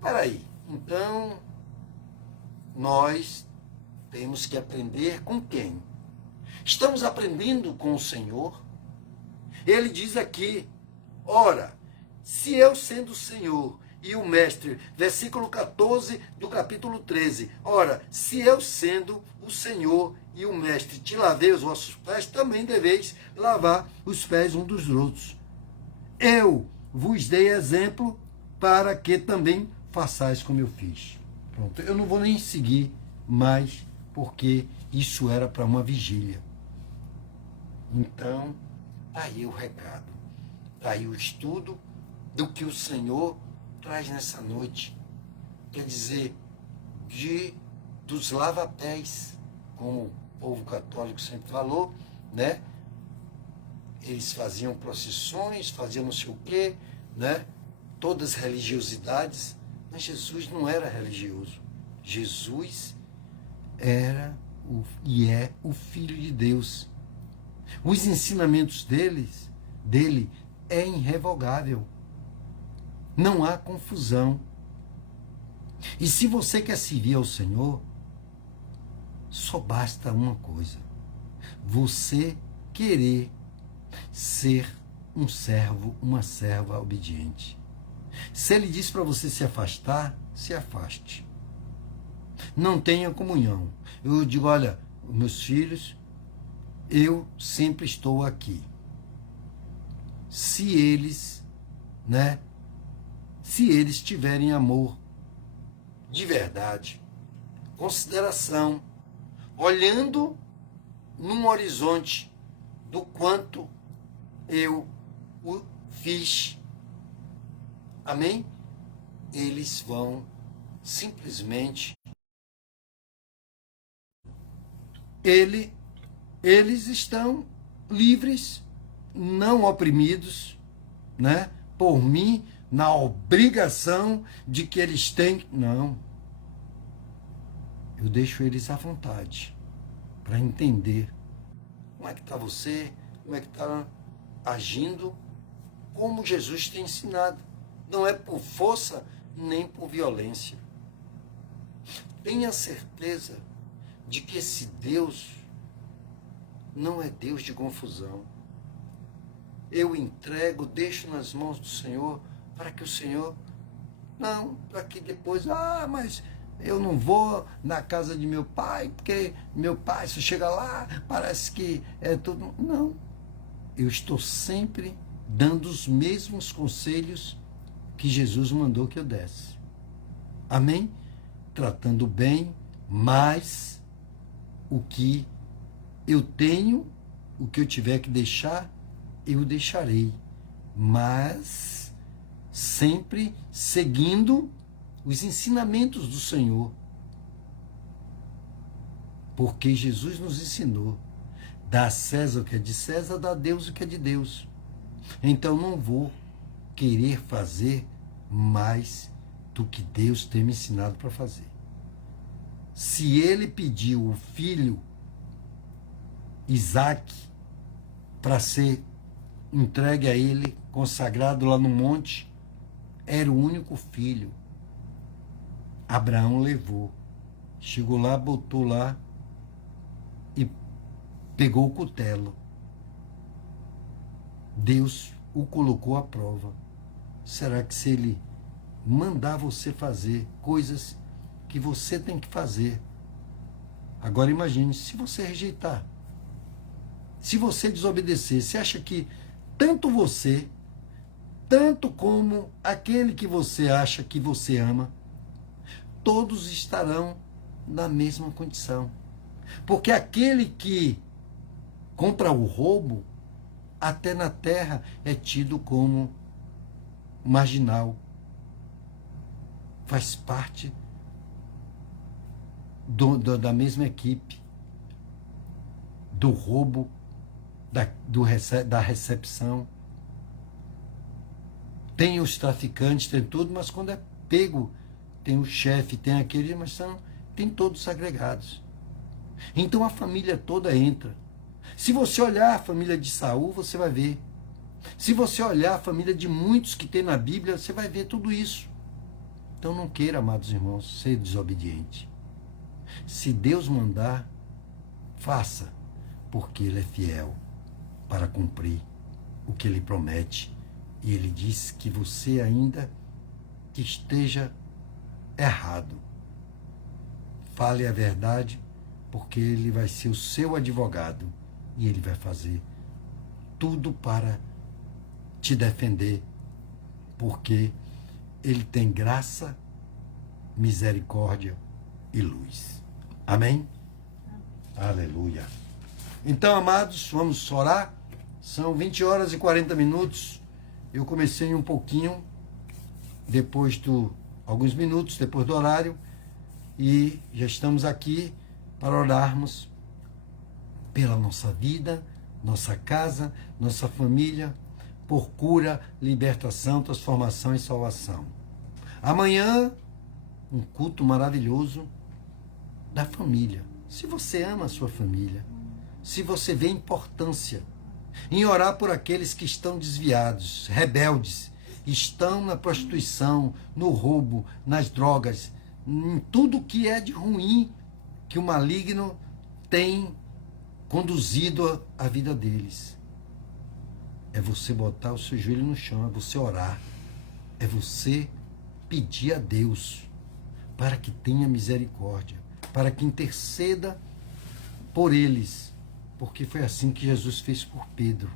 Peraí, então nós temos que aprender com quem? Estamos aprendendo com o Senhor? Ele diz aqui: ora, se eu sendo o Senhor e o mestre, versículo 14 do capítulo 13, ora, se eu sendo o Senhor e o mestre te lavei os vossos pés, também deveis lavar os pés um dos outros. Eu vos dei exemplo para que também façais como eu fiz. Pronto, eu não vou nem seguir mais, porque isso era para uma vigília. Então, tá aí o recado, tá aí o estudo do que o Senhor traz nessa noite. Quer dizer, dos lava-pés, como o povo católico sempre falou, né? Eles faziam procissões, faziam não sei o quê, né? Todas as religiosidades, mas Jesus não era religioso. Jesus era e é o Filho de Deus. Os ensinamentos dele é irrevogável. Não há confusão. E se você quer servir ao Senhor, só basta uma coisa: você querer ser um servo, uma serva obediente. Se ele diz para você se afastar, se afaste. Não tenha comunhão. Eu digo: olha, meus filhos, eu sempre estou aqui. Se eles, né? Se eles tiverem amor de verdade, consideração, olhando num horizonte do quanto eu o fiz, amém? Eles vão simplesmente, eles estão livres, não oprimidos, né? Por mim, na obrigação de que eles têm. Não. Eu deixo eles à vontade para entender como é que está você, como é que está agindo, como Jesus tem ensinado. Não é por força nem por violência. Tenha certeza de que esse Deus não é Deus de confusão. Eu entrego, deixo nas mãos do Senhor, para que o Senhor, não, para que depois, mas eu não vou na casa de meu pai, porque meu pai, se chega lá, parece que é tudo. Não, eu estou sempre dando os mesmos conselhos que Jesus mandou que eu desse. Amém? Tratando bem, mas o que eu tenho, o que eu tiver que deixar, eu deixarei. Mas sempre seguindo os ensinamentos do Senhor. Porque Jesus nos ensinou: dá a César o que é de César, dá a Deus o que é de Deus. Então não vou querer fazer mais do que Deus tem me ensinado para fazer. Se ele pediu o filho Isaac para ser entregue a ele, consagrado lá no monte, era o único filho. Abraão levou. Chegou lá, botou lá e pegou o cutelo. Deus o colocou à prova. Será que se ele mandar você fazer coisas que você tem que fazer? Agora imagine, se você rejeitar, se você desobedecer, você acha que tanto você, tanto como aquele que você acha que você ama, todos estarão na mesma condição. Porque aquele que compra o roubo, até na terra é tido como marginal. Faz parte da mesma equipe, do roubo, da recepção. Tem os traficantes, tem tudo, mas quando é pego, tem o chefe, tem aquele, mas tem todos agregados. Então a família toda entra. Se você olhar a família de Saul, você vai ver. Se você olhar a família de muitos que tem na Bíblia, você vai ver tudo isso. Então não queira, amados irmãos, ser desobediente. Se Deus mandar, faça, porque Ele é fiel para cumprir o que Ele promete. E Ele diz que você ainda que esteja errado, fale a verdade, porque Ele vai ser o seu advogado e Ele vai fazer tudo para te defender, porque Ele tem graça, misericórdia e luz. Amém? Aleluia. Então, amados, vamos orar. São 20 horas e 40 minutos. Eu comecei um pouquinho, alguns minutos depois do horário, e já estamos aqui para orarmos pela nossa vida, nossa casa, nossa família, por cura, libertação, transformação e salvação. Amanhã, um culto maravilhoso da família. Se você ama a sua família, se você vê importância em orar por aqueles que estão desviados, rebeldes, estão na prostituição, no roubo, nas drogas, em tudo que é de ruim que o maligno tem conduzido a vida deles. É você botar o seu joelho no chão, é você orar, é você pedir a Deus para que tenha misericórdia, para que interceda por eles, porque foi assim que Jesus fez por Pedro.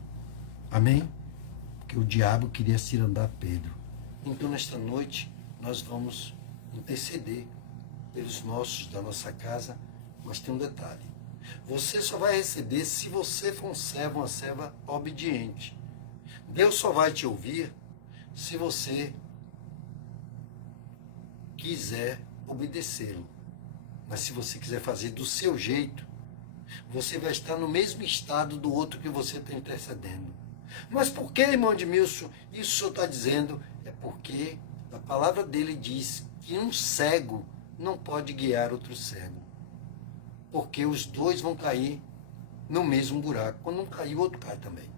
Amém? Porque o diabo queria cirandar Pedro. Então, nesta noite, nós vamos interceder pelos nossos, da nossa casa, mas tem um detalhe. Você só vai receber se você for um servo, uma serva obediente. Deus só vai te ouvir se você quiser obedecê-lo. Mas se você quiser fazer do seu jeito, você vai estar no mesmo estado do outro que você está intercedendo. Mas por que, irmão Edmilson, isso o senhor está dizendo? É porque a palavra dele diz que um cego não pode guiar outro cego. Porque os dois vão cair no mesmo buraco. Quando um cair, o outro cai também.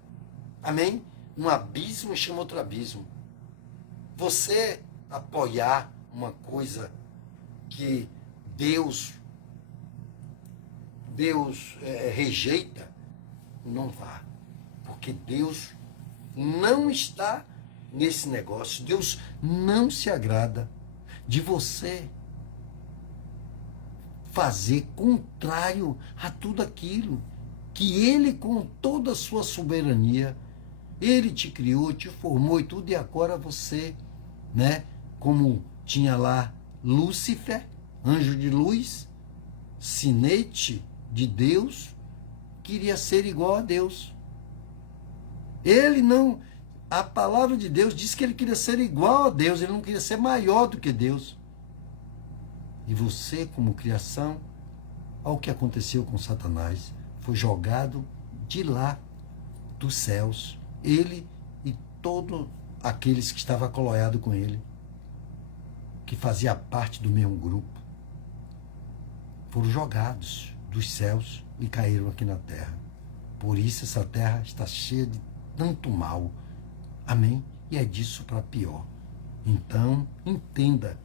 Amém? Um abismo chama outro abismo. Você apoiar uma coisa que Deus rejeita, não vá. Porque Deus não está nesse negócio. Deus não se agrada de você fazer contrário a tudo aquilo que Ele, com toda a sua soberania, Ele te criou, te formou e tudo, e agora você, né, como tinha lá Lúcifer, anjo de luz, sinete de Deus, queria ser igual a Deus. Ele não, a palavra de Deus diz que ele queria ser igual a Deus, ele não queria ser maior do que Deus. E você, como criação, olha o que aconteceu com Satanás, foi jogado de lá, dos céus, ele e todos aqueles que estavam coloreados com ele, que fazia parte do mesmo grupo, foram jogados dos céus e caíram aqui na terra. Por isso essa terra está cheia de tanto mal. Amém? E é disso para pior. Então, entenda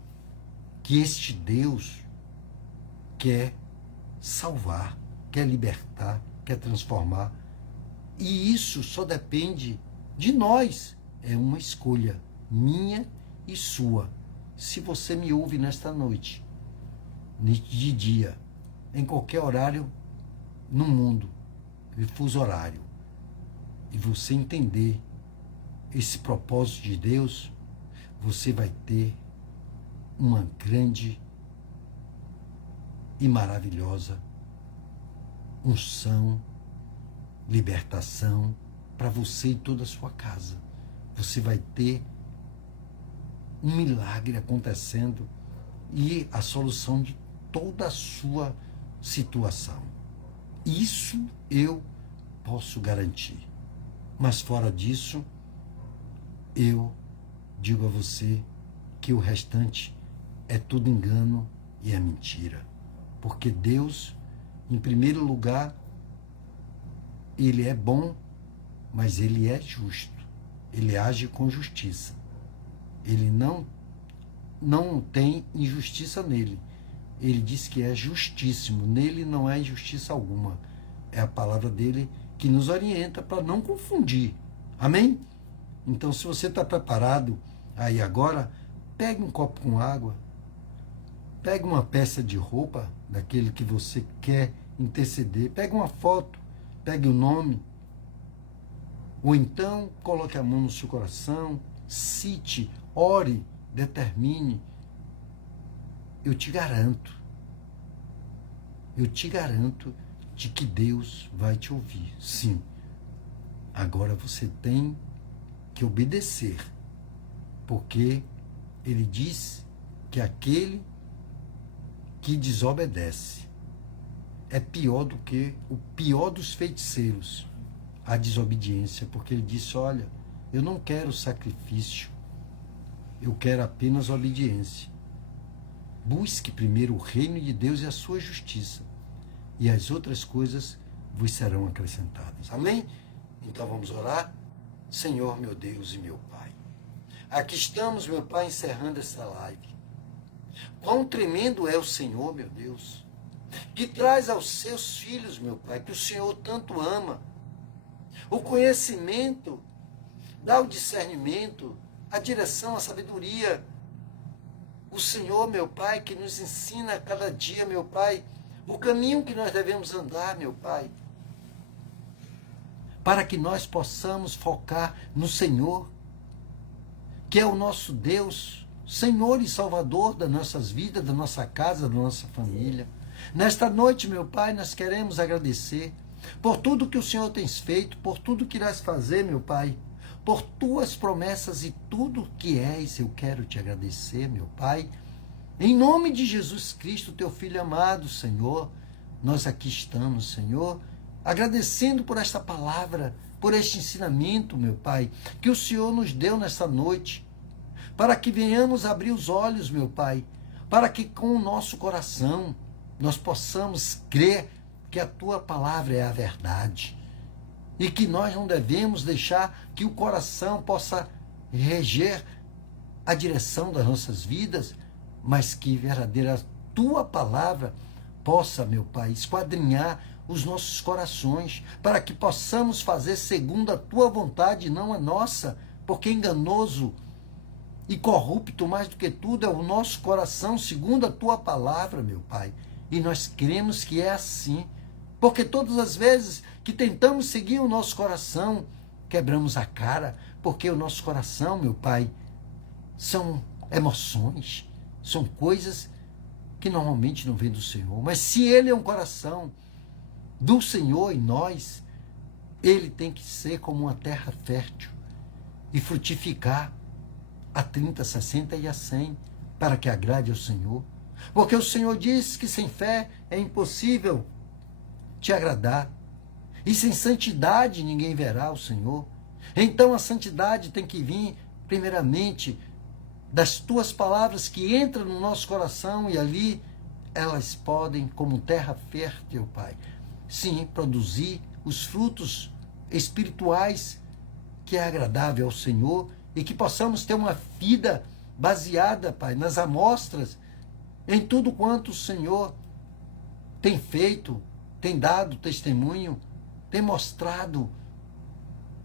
que este Deus quer salvar, quer libertar, quer transformar. E isso só depende de nós. É uma escolha minha e sua. Se você me ouve nesta noite, de dia, em qualquer horário no mundo, fuso horário, e você entender esse propósito de Deus, você vai ter uma grande e maravilhosa unção, libertação para você e toda a sua casa. Você vai ter um milagre acontecendo e a solução de toda a sua situação. Isso eu posso garantir. Mas fora disso, eu digo a você que o restante é tudo engano e é mentira. Porque Deus, em primeiro lugar, Ele é bom, mas Ele é justo. Ele age com justiça. Ele não tem injustiça nele. Ele diz que é justíssimo. Nele não há injustiça alguma. É a palavra dele que nos orienta para não confundir. Amém? Então, se você está preparado aí agora, pegue um copo com água, pegue uma peça de roupa daquele que você quer interceder, pegue uma foto, pegue o nome, ou então coloque a mão no seu coração, cite, ore, determine. Eu te garanto de que Deus vai te ouvir. Sim. Agora você tem que obedecer, porque Ele diz que aquele que desobedece é pior do que o pior dos feiticeiros, a desobediência, porque Ele disse, olha, eu não quero sacrifício, eu quero apenas obediência. Busque primeiro o reino de Deus e a sua justiça, e as outras coisas vos serão acrescentadas. Amém? Então vamos orar? Senhor, meu Deus e meu Pai, aqui estamos, meu Pai, encerrando essa live. Quão tremendo é o Senhor, meu Deus, que traz aos seus filhos, meu Pai, que o Senhor tanto ama, o conhecimento, dá o discernimento, a direção, a sabedoria. O Senhor, meu Pai, que nos ensina a cada dia, meu Pai, o caminho que nós devemos andar, meu Pai, para que nós possamos focar no Senhor, que é o nosso Deus, Senhor e Salvador das nossas vidas, da nossa casa, da nossa família. Nesta noite, meu Pai, nós queremos agradecer por tudo que o Senhor tem feito, por tudo que irás fazer, meu Pai, por tuas promessas e tudo que és. Eu quero te agradecer, meu Pai. Em nome de Jesus Cristo, teu Filho amado, Senhor, nós aqui estamos, Senhor, agradecendo por esta palavra, por este ensinamento, meu Pai, que o Senhor nos deu nesta noite, para que venhamos abrir os olhos, meu Pai, para que com o nosso coração nós possamos crer que a tua palavra é a verdade e que nós não devemos deixar que o coração possa reger a direção das nossas vidas, mas que verdadeira tua palavra possa, meu Pai, esquadrinhar os nossos corações, para que possamos fazer segundo a tua vontade e não a nossa, porque enganoso e corrupto mais do que tudo é o nosso coração, segundo a tua palavra, meu Pai. E nós cremos que é assim, porque todas as vezes que tentamos seguir o nosso coração, quebramos a cara, porque o nosso coração, meu Pai, são emoções, são coisas que normalmente não vêm do Senhor. Mas se ele é um coração do Senhor em nós, ele tem que ser como uma terra fértil e frutificar a 30, 60 e a 100, para que agrade ao Senhor. Porque o Senhor diz que sem fé é impossível te agradar. E sem santidade ninguém verá o Senhor. Então a santidade tem que vir, primeiramente, das tuas palavras que entram no nosso coração, e ali elas podem, como terra fértil, Pai, sim, produzir os frutos espirituais que é agradável ao Senhor, e que possamos ter uma vida baseada, Pai, nas amostras, em tudo quanto o Senhor tem feito, tem dado testemunho, tem mostrado,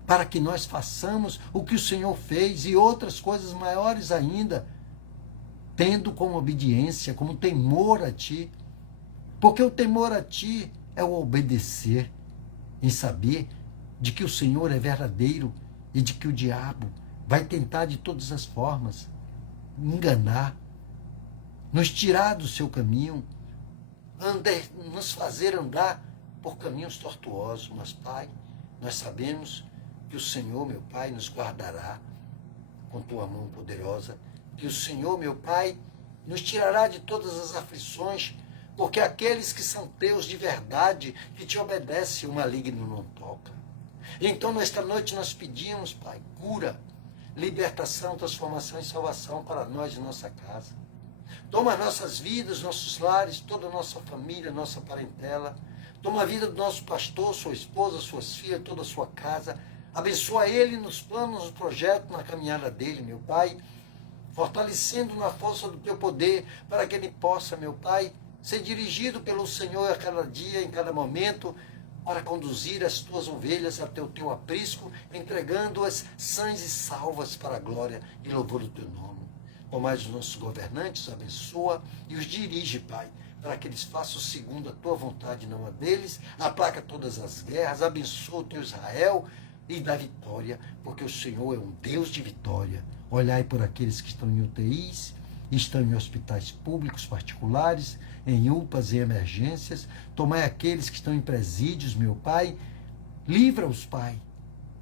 para que nós façamos o que o Senhor fez e outras coisas maiores ainda, tendo como obediência, como temor a Ti, porque o temor a Ti é o obedecer, em saber de que o Senhor é verdadeiro e de que o diabo vai tentar de todas as formas enganar, nos tirar do seu caminho, nos fazer andar por caminhos tortuosos. Mas, Pai, nós sabemos que o Senhor, meu Pai, nos guardará com tua mão poderosa, que o Senhor, meu Pai, nos tirará de todas as aflições, porque aqueles que são teus de verdade, que te obedecem, o maligno não toca. Então, nesta noite, nós pedimos, Pai, cura, libertação, transformação e salvação para nós e nossa casa. Toma nossas vidas, nossos lares, toda a nossa família, nossa parentela. Toma a vida do nosso pastor, sua esposa, suas filhas, toda a sua casa. Abençoa ele nos planos, nos projetos, na caminhada dele, meu Pai, fortalecendo na força do teu poder, para que ele possa, meu Pai, ser dirigido pelo Senhor a cada dia, em cada momento, para conduzir as tuas ovelhas até o teu aprisco, entregando-as sãs e salvas para a glória e louvor do teu nome. Tomai os nossos governantes, abençoa e os dirige, Pai, para que eles façam segundo a tua vontade, não a deles. Aplaca todas as guerras, abençoa o teu Israel e dá vitória, porque o Senhor é um Deus de vitória. Olhai por aqueles que estão em UTIs, estão em hospitais públicos, particulares, em UPAs e emergências. Tomai aqueles que estão em presídios, meu Pai. Livra-os, Pai,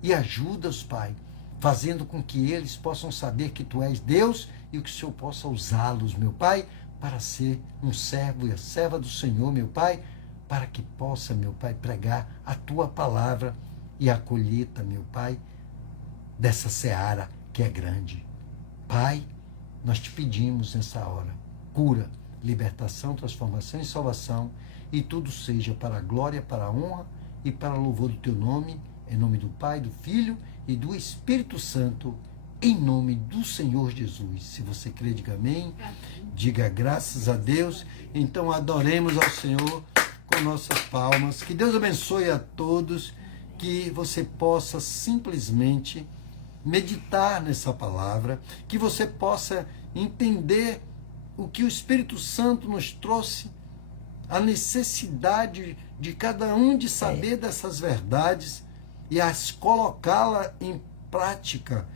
e ajuda-os, Pai, fazendo com que eles possam saber que Tu és Deus e que o Senhor possa usá-los, meu Pai, para ser um servo e a serva do Senhor, meu Pai, para que possa, meu Pai, pregar a Tua palavra e a colheita, meu Pai, dessa seara que é grande. Pai, nós te pedimos nessa hora, cura, libertação, transformação e salvação, e tudo seja para a glória, para a honra e para o louvor do teu nome, em nome do Pai, do Filho e do Espírito Santo, em nome do Senhor Jesus. Se você crê, diga amém, diga graças a Deus. Então adoremos ao Senhor com nossas palmas. Que Deus abençoe a todos, que você possa simplesmente meditar nessa palavra, que você possa entender o que o Espírito Santo nos trouxe, a necessidade de cada um de saber dessas verdades e as colocá-la em prática,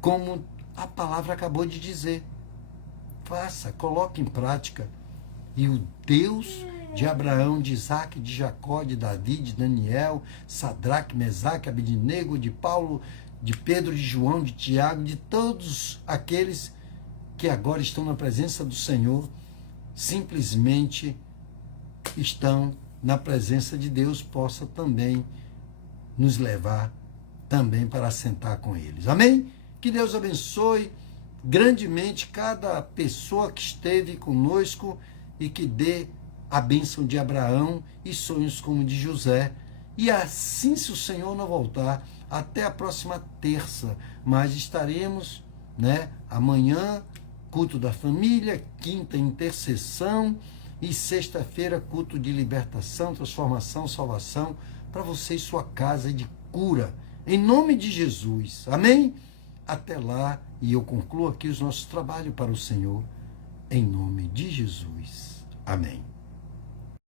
como a palavra acabou de dizer. Faça, coloque em prática. E o Deus de Abraão, de Isaac, de Jacó, de Davi, de Daniel, Sadraque, Mesaque, Abednego, de Paulo, de Pedro, de João, de Tiago, de todos aqueles que agora estão na presença do Senhor, simplesmente estão na presença de Deus, possa também nos levar também para assentar com eles. Amém? Que Deus abençoe grandemente cada pessoa que esteve conosco e que dê a bênção de Abraão e sonhos como de José. E assim, se o Senhor não voltar, até a próxima terça, mas estaremos, amanhã, culto da família, quinta, intercessão, e sexta-feira, culto de libertação, transformação, salvação, para você e sua casa de cura, em nome de Jesus. Amém? Até lá, e eu concluo aqui os nossos trabalhos para o Senhor, em nome de Jesus. Amém.